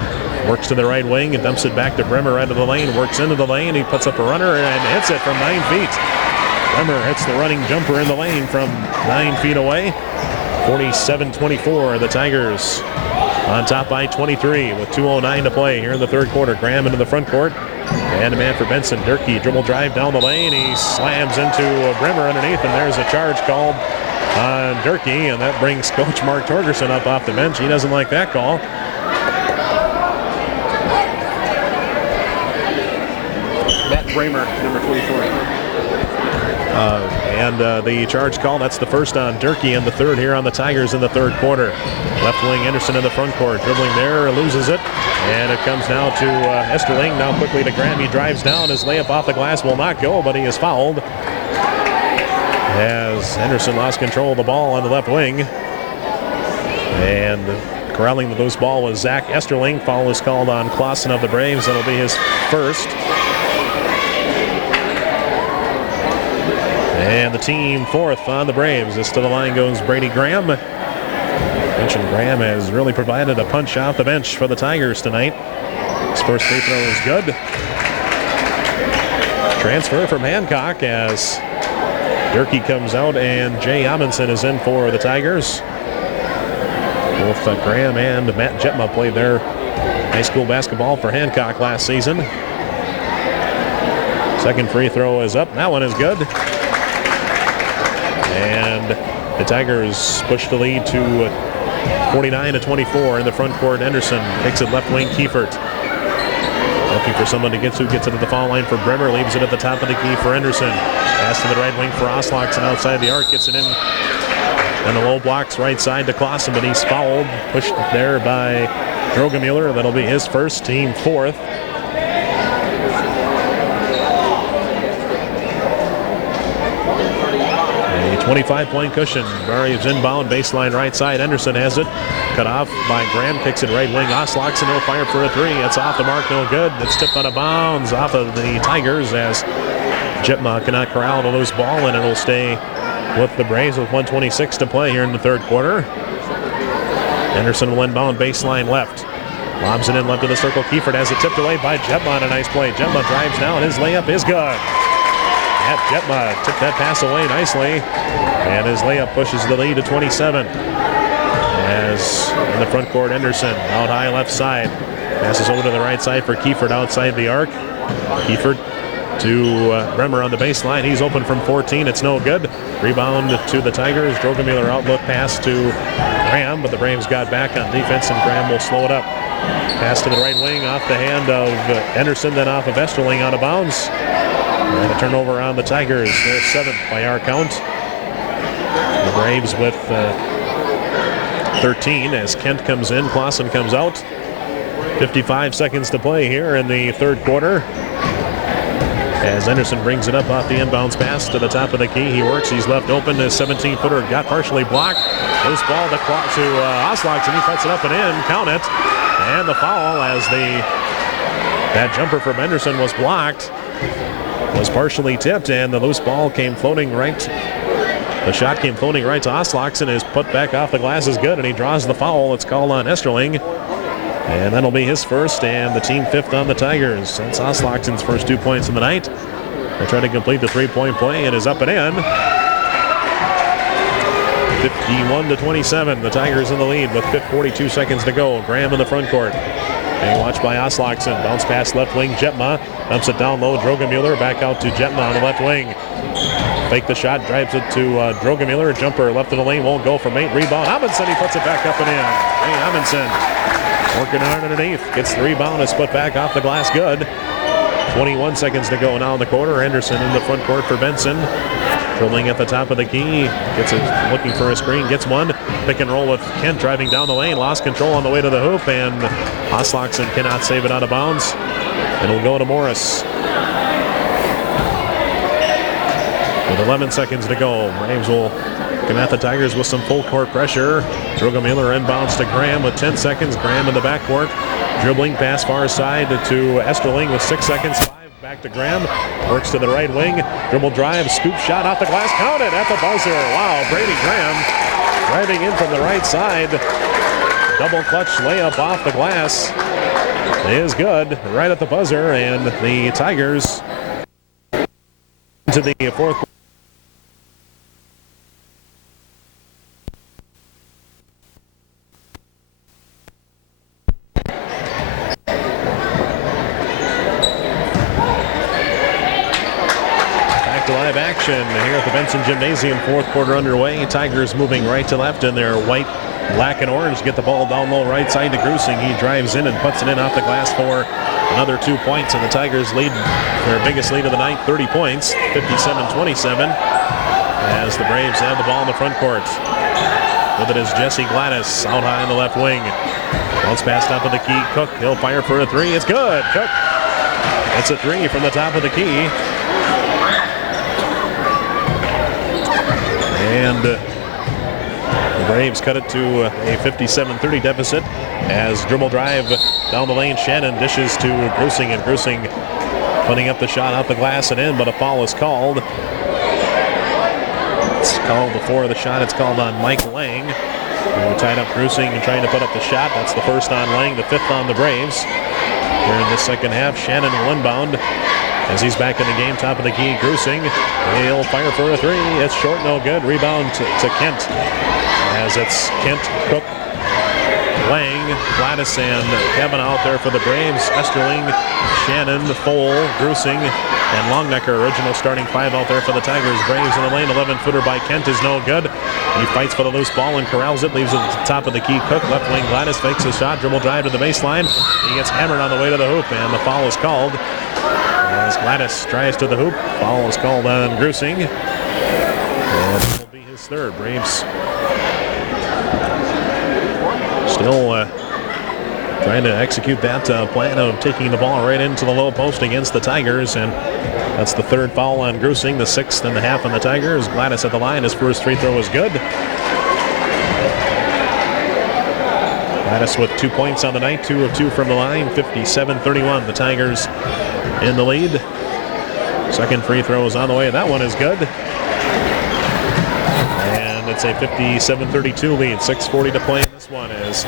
Works to the right wing and dumps it back to Bremer right of the lane. Works into the lane. He puts up a runner and hits it from 9 feet. Bremer hits the running jumper in the lane from 9 feet away. 47-24. The Tigers on top by 23 with 2:09 to play here in the third quarter. Graham into the front court. And a man for Benson. Durkee dribble drive down the lane. He slams into Bremer underneath, and there's a charge called on Durkee, and that brings Coach Mark Torgerson up off the bench. He doesn't like that call. Bremer, number 24. And the charge call, that's the first on Durkee and the third here on the Tigers in the third quarter. Left wing Anderson in the front court, dribbling there, loses it. And it comes now to Esterling, now quickly to Graham. He drives down, his layup off the glass will not go, but he is fouled. As Henderson lost control of the ball on the left wing. And corralling the loose ball was Zach Esterling. Foul is called on Clausen of the Braves. That'll be his first. And the team fourth on the Braves. This to the line goes Brady Graham. Mentioned Graham has really provided a punch off the bench for the Tigers tonight. His first free throw is good. Transfer from Hancock as Durkee comes out and Jay Amundsen is in for the Tigers. Both Graham and Matt Jetma played their high school basketball for Hancock last season. Second free throw is up. That one is good. And the Tigers push the lead to 49-24 in the front court. Henderson takes it left wing. Kiefert looking for someone to get to. Gets it at the foul line for Bremer. Leaves it at the top of the key for Henderson. Pass to the right wing for Oslachsen outside the arc. Gets it in. And the low blocks right side to Clausen, but he's fouled. Pushed there by Drogemuller. That'll be his first, team fourth. 25-point cushion. Braves inbound, baseline right side. Henderson has it. Cut off by Graham. Kicks it right wing. Oslachsen will fire for a three. It's off the mark, no good. It's tipped out of bounds off of the Tigers as Jetma cannot corral the loose ball, and it'll stay with the Braves with 1:26 to play here in the third quarter. Henderson will inbound baseline left. Lobs it in left of the circle. Kiefert has it tipped away by Jetma. A nice play. Jetma drives down. His layup is good. Matt Jetma took that pass away nicely, and his layup pushes the lead to 27. As in the front court, Henderson out high left side. Passes over to the right side for Kiefert outside the arc. Kiefert to Bremer on the baseline. He's open from 14. It's no good. Rebound to the Tigers. Drogemuller outlook pass to Graham, but the Braves got back on defense, and Graham will slow it up. Pass to the right wing off the hand of Henderson, then off of Esterling out of bounds. And a turnover on the Tigers. They're seventh by our count. The Braves with 13 as Kent comes in, Clausen comes out. 55 seconds to play here in the third quarter. As Henderson brings it up off the inbounds pass to the top of the key. He works, he's left open. His 17-footer got partially blocked. Loose ball to Oslachsen, and he puts it up and in. Count it. And the foul as that jumper from Henderson was blocked. Was partially tipped, and the loose ball came floating right. The shot came floating right to Oslachsen. Is put back off the glass is good, and he draws the foul. It's called on Esterling. And that'll be his first, and the team fifth on the Tigers. That's Oslachsen's first 2 points of the night. They'll try to complete the three-point play. It is up and in. 51-27. The Tigers in the lead with 42 seconds to go. Graham in the front court. Being watched by Oslachsen. Bounce pass left wing. Jetma dumps it down low. Drogemuller back out to Jetma on the left wing. Fake the shot, drives it to Drogemuller. Jumper left of the lane, won't go from 8. Rebound. Amundsen, he puts it back up and in. Hey, Amundsen working hard underneath. Gets the rebound, is put back off the glass. Good. 21 seconds to go now in the quarter. Anderson in the front court for Benson. Dribbling at the top of the key. Gets it, looking for a screen. Gets one. Pick and roll with Kent driving down the lane. Lost control on the way to the hoop, and Oslakson cannot save it out of bounds. It'll go to Morris. With 11 seconds to go, Braves will come at the Tigers with some full court pressure. Drogemuller inbounds to Graham with 10 seconds. Graham in the backcourt. Dribbling pass far side to Esterling with 6 seconds. 5 back to Graham. Works to the right wing. Dribble drive. Scoop shot off the glass. Counted at the buzzer. Wow, Brady Graham driving in from the right side. Double clutch layup off the glass is good right at the buzzer, and the Tigers into the fourth. Back to live action here at the Benson Gymnasium, fourth quarter underway. Tigers moving right to left in their white, black, and orange. Get the ball down low right side to Grusing. He drives in and puts it in off the glass for another 2 points, and the Tigers lead their biggest lead of the night, 30 points, 57-27, as the Braves have the ball in the front court. With it is Jesse Gladys out high in the left wing. Bounce pass top of the key. Cook, he'll fire for a 3. It's good. Cook. It's a 3 from the top of the key. And the Braves cut it to a 57-30 deficit as dribble drive down the lane. Shannon dishes to Grusing, and Grusing putting up the shot out the glass and in, but a foul is called. It's called before the shot. It's called on Mike Lang, who tied up Grusing and trying to put up the shot. That's the first on Lang, the 5th on the Braves. Here in the second half, Shannon will inbound as he's back in the game. Top of the key, Grusing. He'll fire for a 3. It's short, no good. Rebound to Kent. As it's Kent, Cook, Lang, Gladys, and Kevin out there for the Braves. Esterling, Shannon, Fohl, Grusing, and Longnecker. Original starting 5 out there for the Tigers. Braves in the lane. 11-footer by Kent is no good. He fights for the loose ball and corrals it. Leaves it at the top of the key. Cook, left wing, Gladys fakes a shot. Dribble drive to the baseline. He gets hammered on the way to the hoop, and the foul is called. As Gladys tries to the hoop, foul is called on Grusing. And it will be his 3rd. Braves still trying to execute that plan of taking the ball right into the low post against the Tigers, and that's the 3rd foul on Grusing, the 6th and a half on the Tigers. Gladys at the line. His first free throw is good. Gladys with 2 points on the night, 2 of 2 from the line, 57-31. The Tigers in the lead. Second free throw is on the way. That one is good. And it's a 57-32 lead. 6:40 to play. This one is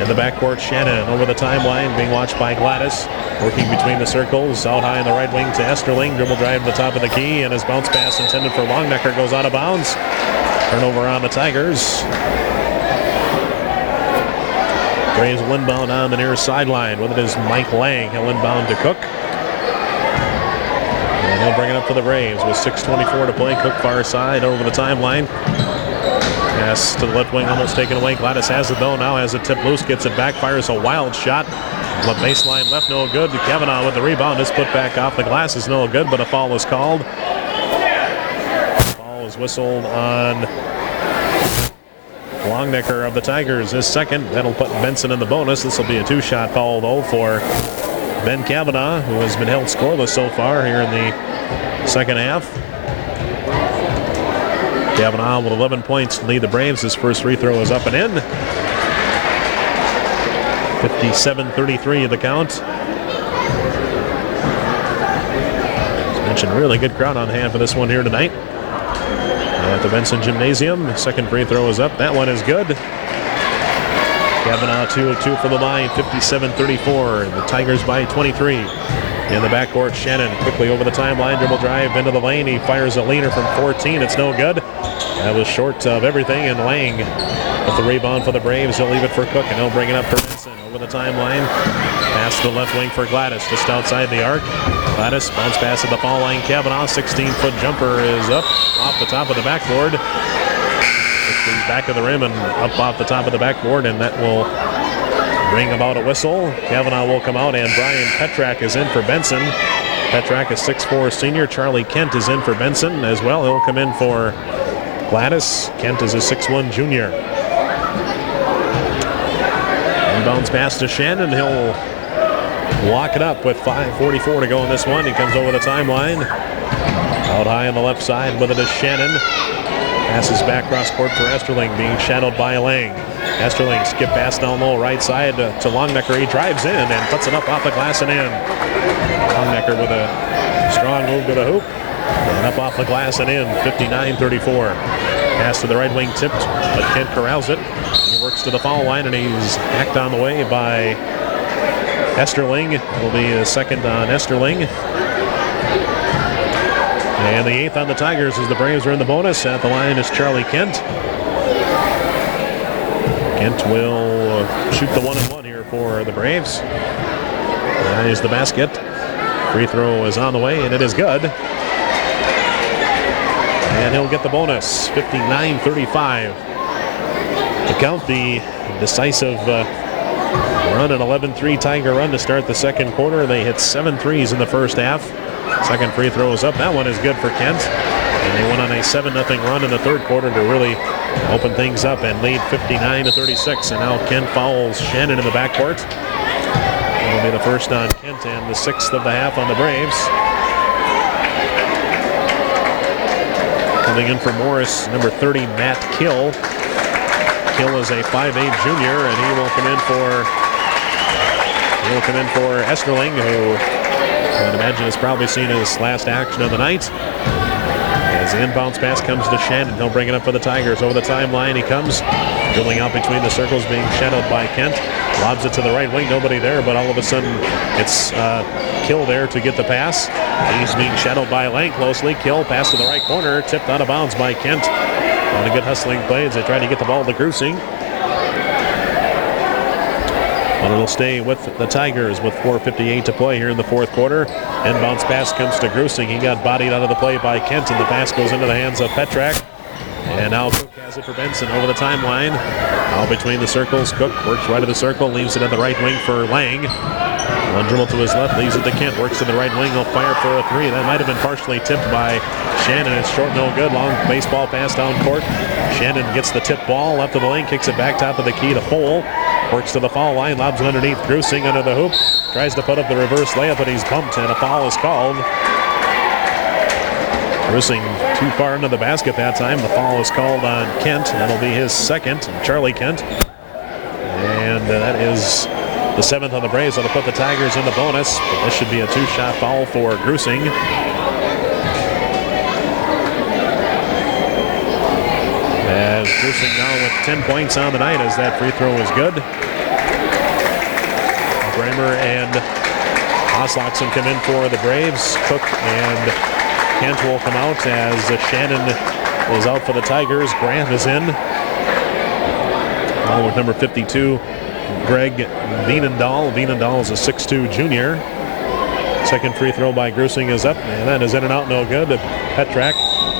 in the backcourt. Shannon over the timeline, being watched by Gladys. Working between the circles. Out high in the right wing to Esterling. Dribble drive to the top of the key, and his bounce pass intended for Longnecker goes out of bounds. Turnover on the Tigers. Braves will inbound on the near sideline. With it is Mike Lang. He'll inbound to Cook. And he'll bring it up for the Braves with 6:24 to play. Cook far side over the timeline. Pass to the left wing, almost taken away. Gladys has it though. Now has it tipped loose. Gets it back. Fires a wild shot. The baseline left, no good. Kavanaugh with the rebound. Is put back off the glass. Is no good, but a foul is called. Foul is whistled on Longnecker of the Tigers. His 2nd. That'll put Benson in the bonus. This will be a 2-shot foul though for Ben Kavanaugh, who has been held scoreless so far here in the second half. Kavanaugh with 11 points to lead the Braves. His first free throw is up and in. 57-33 the count. As mentioned, really good crowd on hand for this one here tonight at the Benson Gymnasium. Second free throw is up. That one is good. Kavanaugh 2 of 2 for the line. 57-34. The Tigers by 23. In the backcourt, Shannon quickly over the timeline. Dribble drive into the lane. He fires a leaner from 14. It's no good. That was short of everything, and Lang with the rebound for the Braves. He'll leave it for Cook, and he'll bring it up for Benson over the timeline. Pass to the left wing for Gladys, just outside the arc. Gladys, bounce pass at the foul line. Kavanaugh, 16-foot jumper is up off the top of the backboard. It's the back of the rim and up off the top of the backboard, and that will bring about a whistle. Kavanaugh will come out, and Brian Petrak is in for Benson. Petrak is 6'4" senior. Charlie Kent is in for Benson as well. He'll come in for Gladys. Kent is a 6'1" junior. Inbounds pass to Shannon. He'll lock it up with 5:44 to go in this one. He comes over the timeline. Out high on the left side with it is Shannon. Passes back cross court for Esterling, being shadowed by Lang. Esterling skip pass down low right side to Longnecker. He drives in and puts it up off the glass and in. Longnecker with a strong move to the hoop. And up off the glass and in, 59-34. Pass to the right wing tipped, but Kent corrals it. He works to the foul line, and he's hacked on the way by Esterling. It'll be a second on Esterling. And the 8th on the Tigers as the Braves are in the bonus. At the line is Charlie Kent. Kent will shoot the 1-and-1 here for the Braves. That is the basket. Free throw is on the way, and it is good. And he'll get the bonus, 59-35. To count the decisive run, an 11-3 Tiger run to start the second quarter. They hit 7 threes in the first half. Second free throw is up. That one is good for Kent. And they went on a 7-0 run in the third quarter to really open things up and lead 59-36. And now Kent fouls Shannon in the backcourt. It'll be the first on Kent and the 6th of the half on the Braves. Coming in for Morris, number 30, Matt Kill. Kill is a 5'8" junior, and he will come in for Esterling, who I would imagine has probably seen his last action of the night. As the inbounds pass comes to Shannon, he'll bring it up for the Tigers. Over the timeline he comes, dribbling out between the circles, being shadowed by Kent. Lobs it to the right wing, nobody there, but all of a sudden it's Kill there to get the pass. He's being shadowed by Lang closely. Kill, pass to the right corner, tipped out of bounds by Kent. On a good hustling play as they try to get the ball to Grusing. But it'll stay with the Tigers with 4:58 to play here in the fourth quarter. Inbounds pass comes to Grusing. He got bodied out of the play by Kent, and the pass goes into the hands of Petrak. And now Cook has it for Benson over the timeline. Now between the circles, Cook works right of the circle, leaves it at the right wing for Lang. One dribble to his left, leaves it to Kent, works to the right wing, he'll fire for a three. That might have been partially tipped by Shannon. It's short, no good. Long baseball pass down court. Shannon gets the tip ball left of the lane, kicks it back top of the key to Foal. Works to the foul line, lobs it underneath. Grusing under the hoop. Tries to put up the reverse layup, but he's bumped, and a foul is called. Grusing too far into the basket that time. The foul is called on Kent. That'll be his second, Charlie Kent. And that is the 7th on the Braves. That'll put the Tigers in the bonus. But this should be a 2-shot foul for Grusing. As Grusing now with 10 points on the night as that free throw is good. Bramer and Oslakson come in for the Braves. Cook and Kent will come out as Shannon is out for the Tigers. Graham is in. All with number 52, Greg Vienendahl. Vienendahl is a 6'2 junior. Second free throw by Grusing is up, and that is in and out, no good. Petrak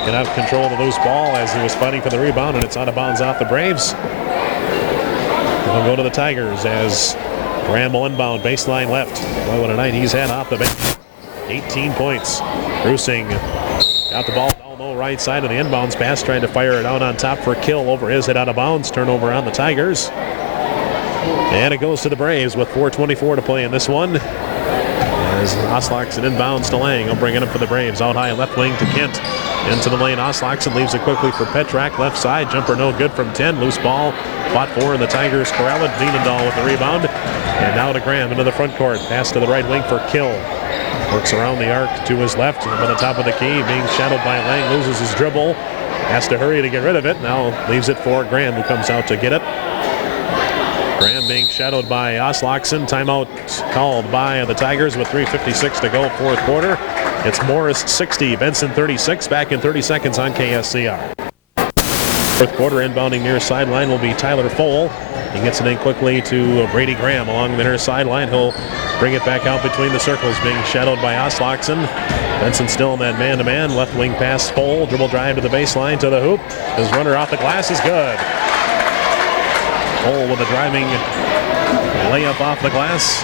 cannot control the loose ball as he was fighting for the rebound, and it's out of bounds off the Braves. They'll go to the Tigers as Graham will inbound, baseline left. Boy, what a night he's had off the bench. 18 points. Grusing got the ball down low right side of the inbounds pass, trying to fire it out on top for Kill. Over his head out of bounds. Turnover on the Tigers. And it goes to the Braves with 4:24 to play in this one. As Oslakson inbounds to Lang. He'll bring it up for the Braves. Out high left wing to Kent. Into the lane, Oslakson leaves it quickly for Petrak. Left side, jumper no good from 10. Loose ball, fought for, and the Tigers corral it. Vienendahl with the rebound. And now to Graham into the front court. Pass to the right wing for Kill. Works around the arc to his left. Up on the top of the key, being shadowed by Lang. Loses his dribble. Has to hurry to get rid of it. Now leaves it for Graham, who comes out to get it. Graham being shadowed by Oslakson. Timeout called by the Tigers with 3:56 to go, fourth quarter. It's Morris 60, Benson 36. Back in 30 seconds on KSCR. Fourth quarter, inbounding near sideline will be Tyler Fowl. He gets it in quickly to Brady Graham along the near sideline. He'll bring it back out between the circles, being shadowed by Oslachsen. Benson still in that man-to-man. Left wing pass, Fowl. Dribble drive to the baseline, to the hoop. His runner off the glass is good. Fowl with a driving layup off the glass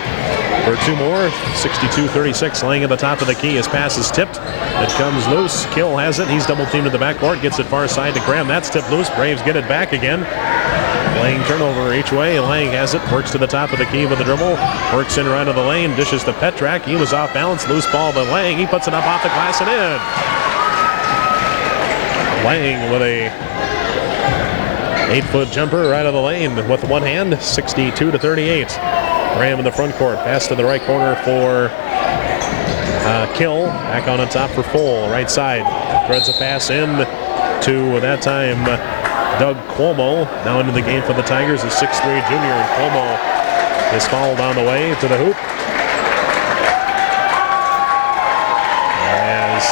for two more. 62-36, laying at the top of the key. His pass is tipped. It comes loose. Kill has it. He's double teamed to the backcourt. Gets it far side to Graham. That's tipped loose. Braves get it back again. Lang turnover each way. Lang has it. Works to the top of the key with the dribble. Works in right of the lane. Dishes to Petrak. He was off balance. Loose ball to Lang. He puts it up off the glass and in. Lang with a 8-foot jumper right of the lane with one hand. 62-38. Graham in the front court. Pass to the right corner for Kill. Back on top for Fowl. Right side. Threads a pass in to, that time, Doug Cuomo. Now into the game for the Tigers, a 6'3 junior. And Cuomo is fouled on the way to the hoop. As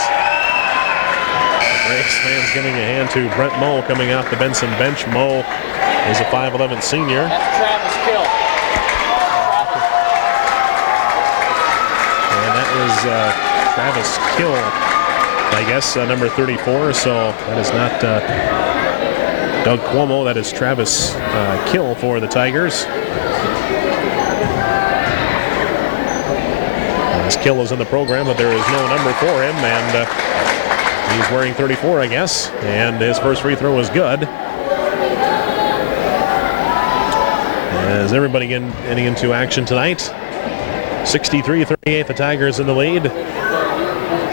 the Braves fans giving a hand to Brent Moe coming off the Benson bench. Moe is a 5'11 senior. That's Travis Kill. Travis Kill, I guess, number 34. So that is not Doug Cuomo. That is Travis Kill for the Tigers. As Kill is in the program, but there is no number for him, and he's wearing 34, I guess. And his first free throw is good. As everybody getting into action tonight. 63-38, the Tigers in the lead.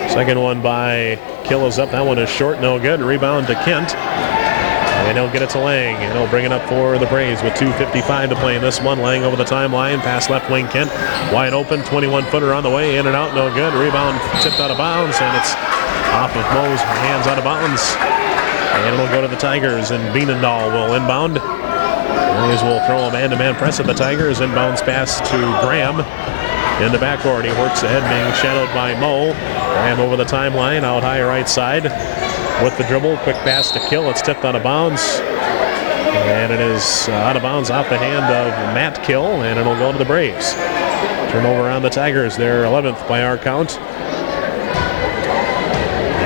Second one by Kill is up. That one is short, no good. Rebound to Kent. And he'll get it to Lang. And he'll bring it up for the Braves with 2:55 to play in this one. Lang over the timeline. Pass left wing Kent. Wide open. 21-footer on the way. In and out, no good. Rebound tipped out of bounds. And it's off of Moe's hands out of bounds. And it'll go to the Tigers. And Bienendahl will inbound. Braves will throw a man-to-man press at the Tigers. Inbounds pass to Graham. In the backcourt, he works ahead, being shadowed by Moe. Graham over the timeline, out high right side with the dribble. Quick pass to Kill. It's tipped out of bounds. And it is out of bounds off the hand of Matt Kill, and it'll go to the Braves. Turnover on the Tigers. They're 11th by our count.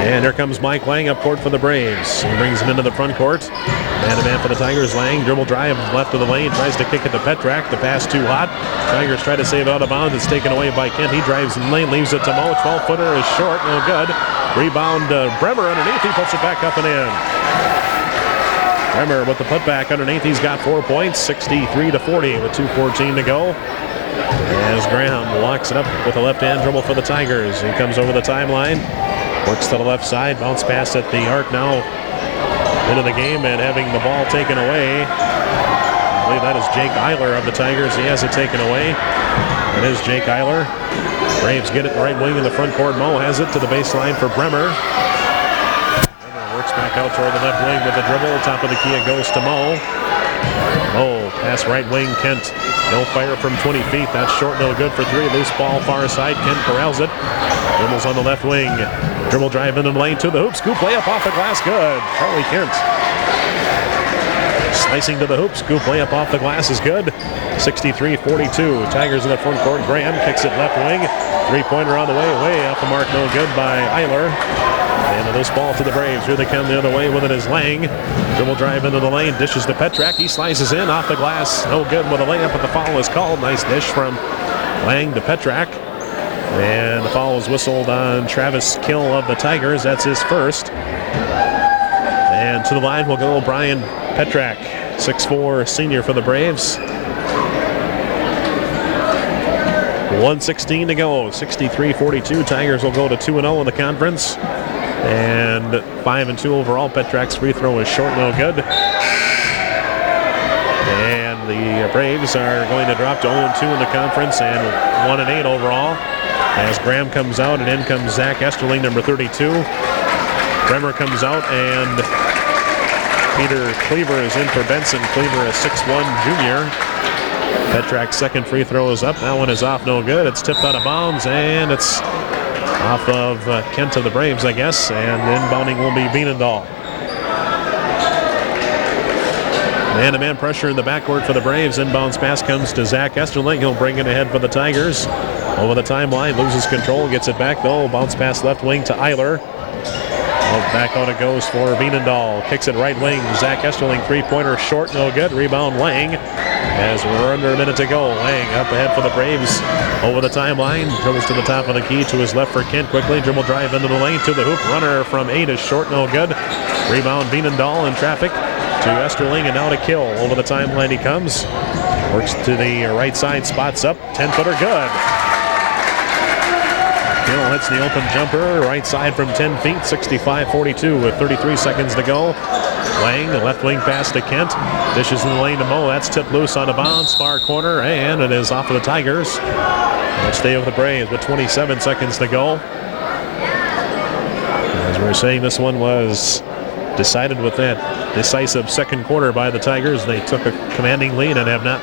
And here comes Mike Lang up court for the Braves. He brings it into the front court. Man-to-man for the Tigers. Lang, dribble drive left of the lane. Tries to kick it to Petrak. The pass too hot. Tigers try to save it out of bounds. It's taken away by Kent. He drives in the lane, leaves it to Moe. 12-footer is short, no good. Rebound, Bremer underneath. He puts it back up and in. Bremer with the putback underneath. He's got 4 points, 63-40 with 2:14 to go. As Graham locks it up with a left-hand dribble for the Tigers. He comes over the timeline. Works to the left side. Bounce pass at the arc now. Into the game and having the ball taken away. I believe that is Jake Eiler of the Tigers. He has it taken away. It is Jake Eiler. Braves get it right wing in the front court. Moe has it to the baseline for Bremer. Bremer works back out toward the left wing with the dribble. Top of the key, it goes to Moe. Moe, pass right wing, Kent. No fire from 20 feet. That's short, no good for three. Loose ball far side. Kent corrals it. Dribbles on the left wing. Dribble drive into the lane to the hoop. Scoop layup off the glass. Good. Charlie Kent. Slicing to the hoop. Scoop layup off the glass is good. 63-42. Tigers in the front court. Graham kicks it left wing. Three-pointer on the way. Way off the mark. No good by Eiler. And a loose ball to the Braves. Here they come the other way with it is Lang. Dribble drive into the lane. Dishes to Petrak. He slices in off the glass. No good with a layup, but the foul is called. Nice dish from Lang to Petrak. And the foul is whistled on Travis Kill of the Tigers. That's his first. And to the line will go Brian Petrak, 6'4" senior for the Braves. 1:16 to go. 63-42. Tigers will go to 2-0 in the conference. And 5-2 overall. Petrak's free throw is short, no good. And the Braves are going to drop to 0-2 in the conference and 1-8 overall. As Graham comes out, and in comes Zach Esterling, number 32. Bremer comes out, and Peter Cleaver is in for Benson. Cleaver, a 6'1" junior. Petrak's second free throw is up. That one is off, no good. It's tipped out of bounds, and it's off of Kent of the Braves, I guess. And inbounding will be Bienendahl. Man-to-man pressure in the backcourt for the Braves. Inbounds pass comes to Zach Esterling. He'll bring it ahead for the Tigers. Over the timeline, loses control, gets it back though. Bounce pass left wing to Eiler. Back out it goes for Wienendahl. Kicks it right wing. Zach Esterling, three-pointer short, no good. Rebound Lang as we're under a minute to go. Lang up ahead for the Braves. Over the timeline, dribbles to the top of the key to his left for Kent. Quickly dribble drive into the lane to the hoop. Runner from 8 is short, no good. Rebound Wienendahl in traffic to Esterling, and now to Kill. Over the timeline he comes. Works to the right side, spots up. 10-footer good. Kill hits the open jumper, right side from 10 feet, 65-42 with 33 seconds to go. Lang, the left wing pass to Kent. Dishes in the lane to Mo. That's tipped loose on a bounce, far corner, and it is off of the Tigers. They'll stay with the Braves with 27 seconds to go. As we were saying, this one was decided with that decisive second quarter by the Tigers. They took a commanding lead and have not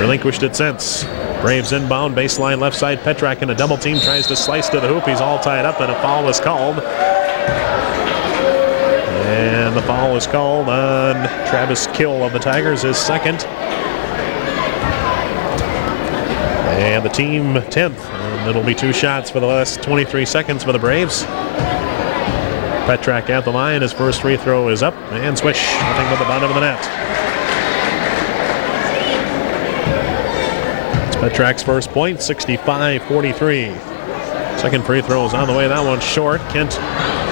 relinquished it since. Braves inbound, baseline left side. Petrak in a double team tries to slice to the hoop. He's all tied up and a foul is called. And the foul is called on Travis Kill of the Tigers, his second. And the team 10th. And it'll be 2 shots for the last 23 seconds for the Braves. Petrak at the line. His first free throw is up and swish. Nothing but the bottom of the net. Petrak's first point, 65-43. Second free throw is on the way. That one's short. Kent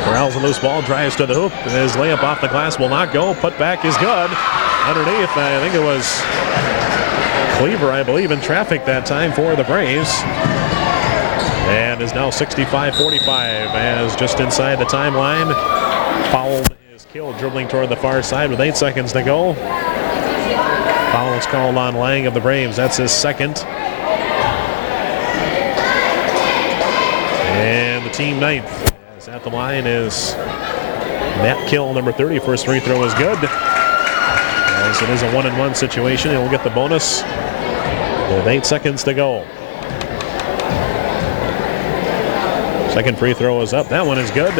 corrals a loose ball, drives to the hoop. His layup off the glass will not go. Put back is good. Underneath, I think it was Cleaver, I believe, in traffic that time for the Braves. And is now 65-45 as just inside the timeline. Foul is Kill, dribbling toward the far side with 8 seconds to go. Foul is called on Lang of the Braves. That's his second. And the team 9th. As at the line is Matt Kill, number 30. First free throw is good. As it is a 1-and-1 situation, he'll get the bonus with 8 seconds to go. Second free throw is up. That one is good.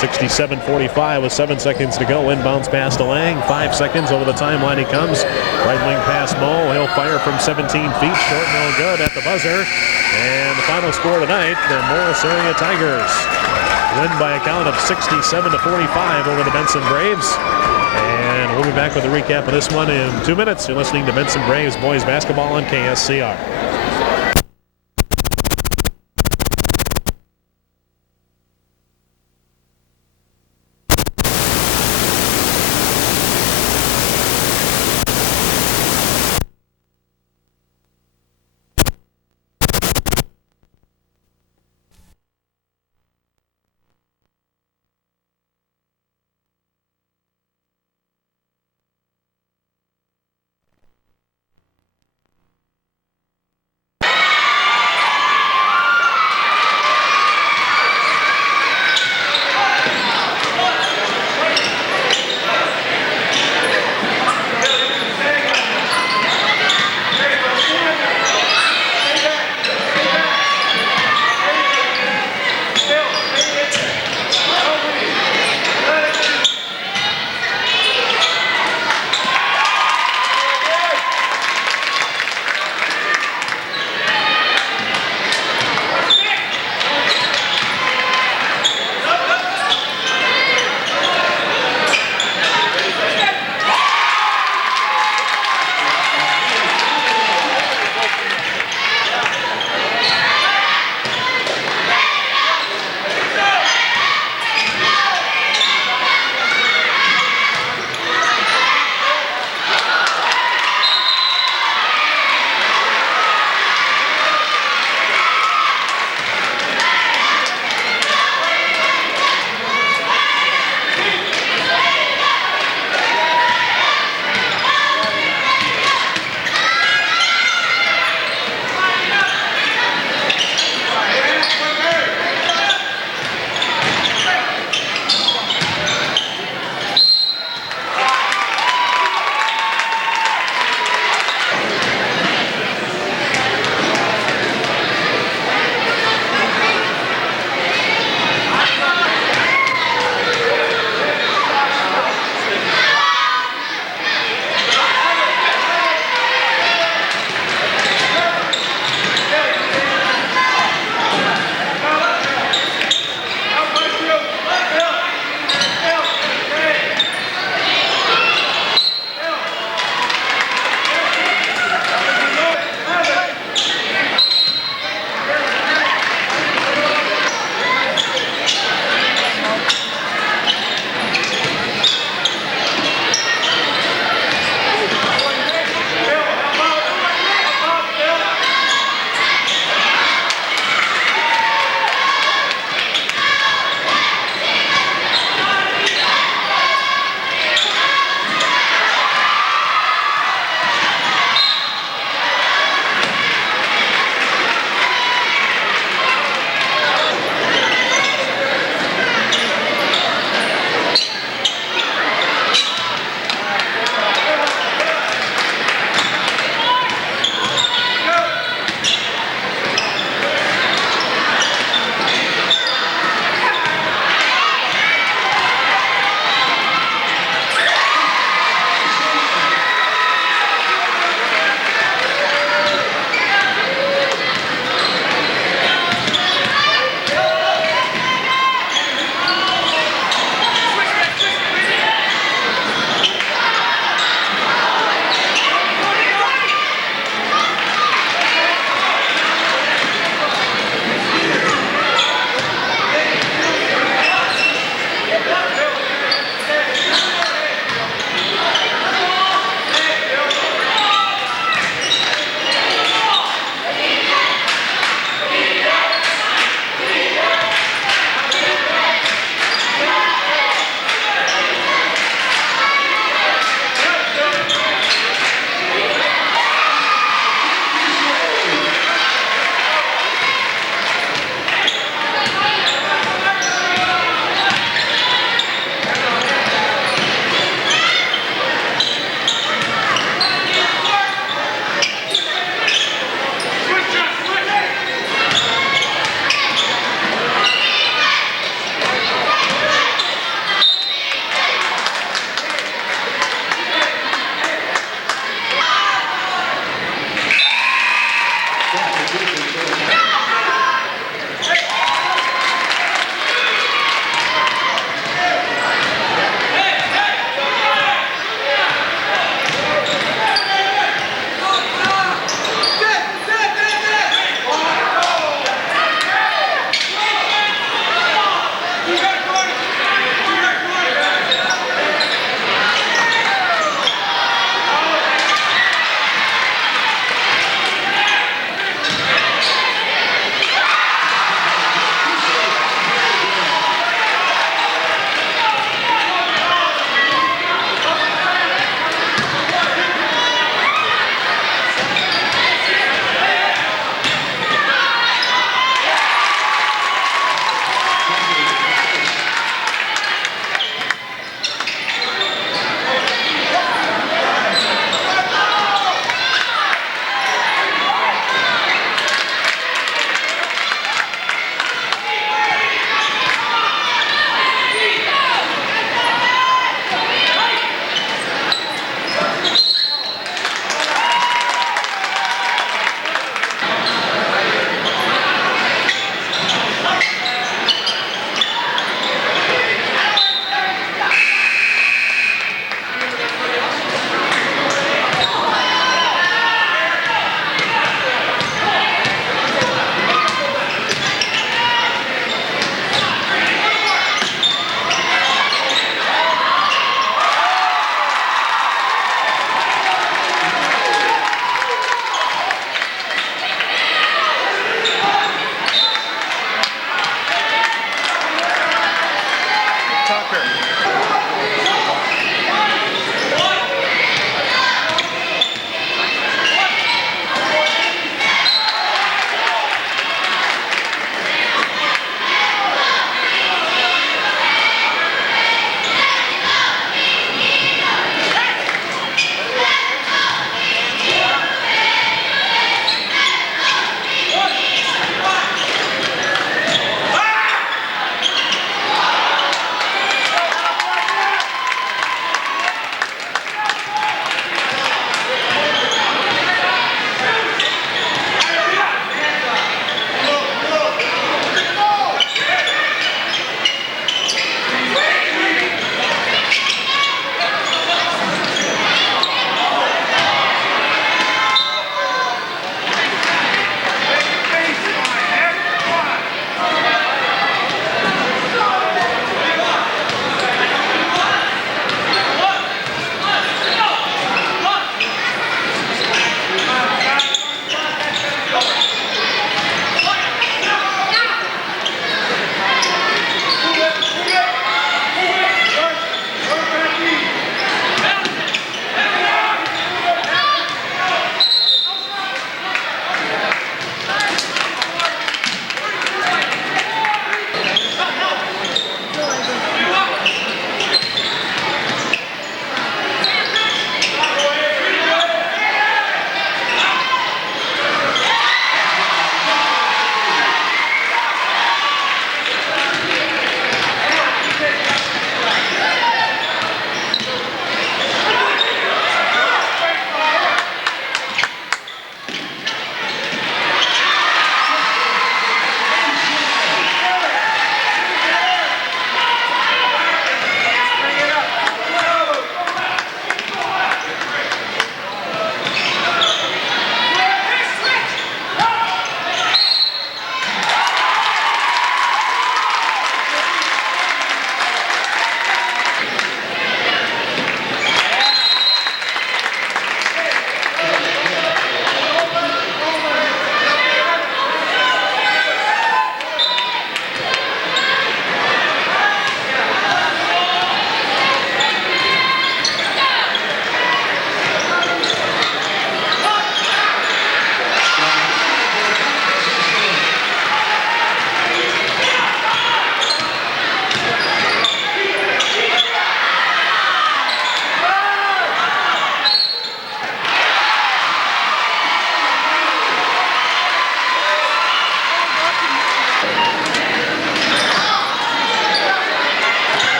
67-45 with 7 seconds to go. Inbounds pass to Lang. 5 seconds over the timeline he comes. Right wing pass Mo. He'll fire from 17 feet. Short, no good at the buzzer. And the final score tonight, the Morris Area Tigers win by a count of 67-45 over the Benson Braves. And we'll be back with a recap of this one in 2 minutes. You're listening to Benson Braves boys basketball on KSCR.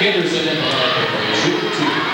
Henderson in the line for shooting 2.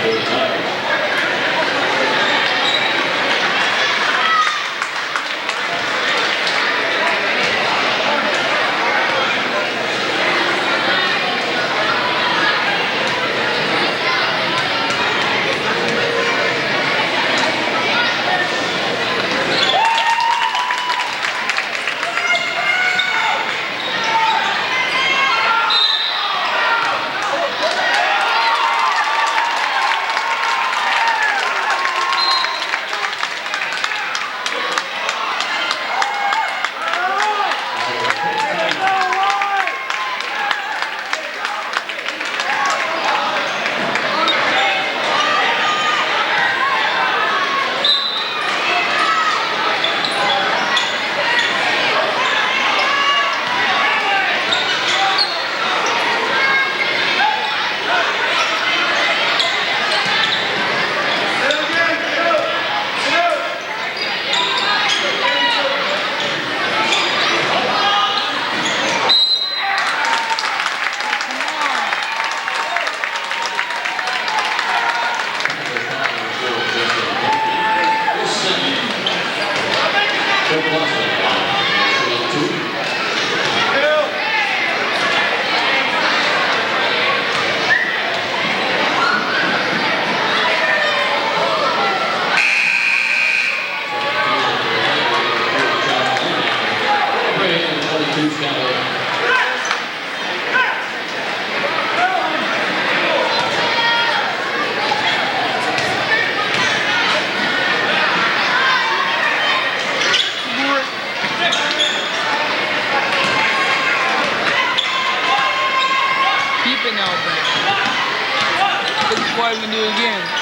for the Tigers. Why we do it again?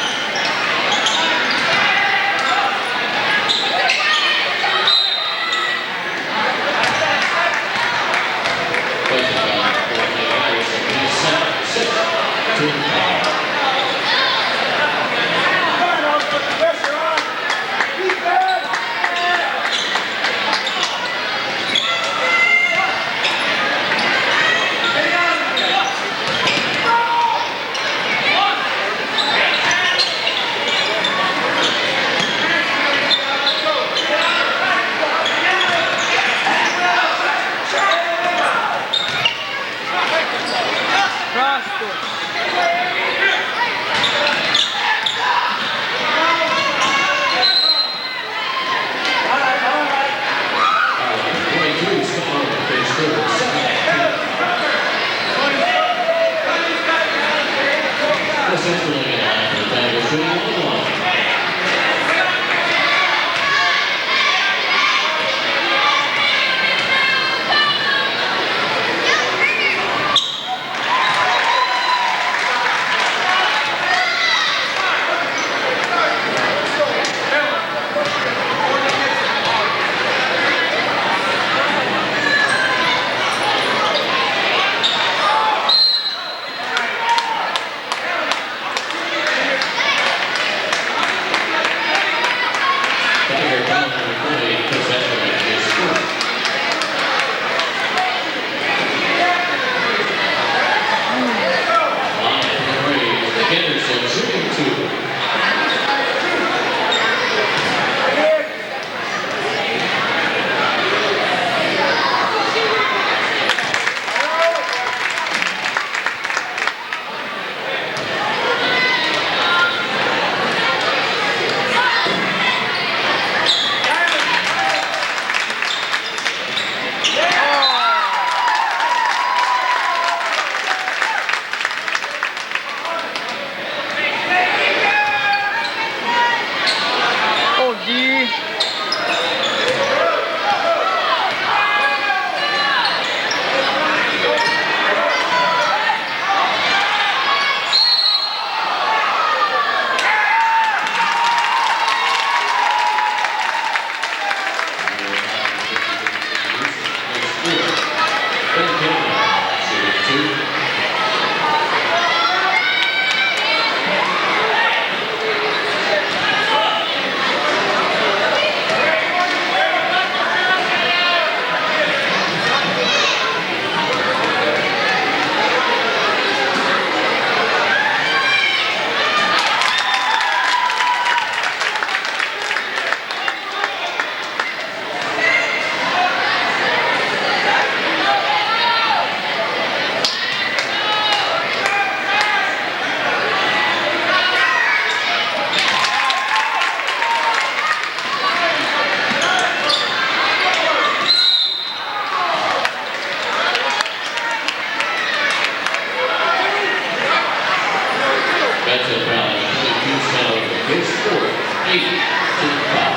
Benson rally 22 7 his score 8-5.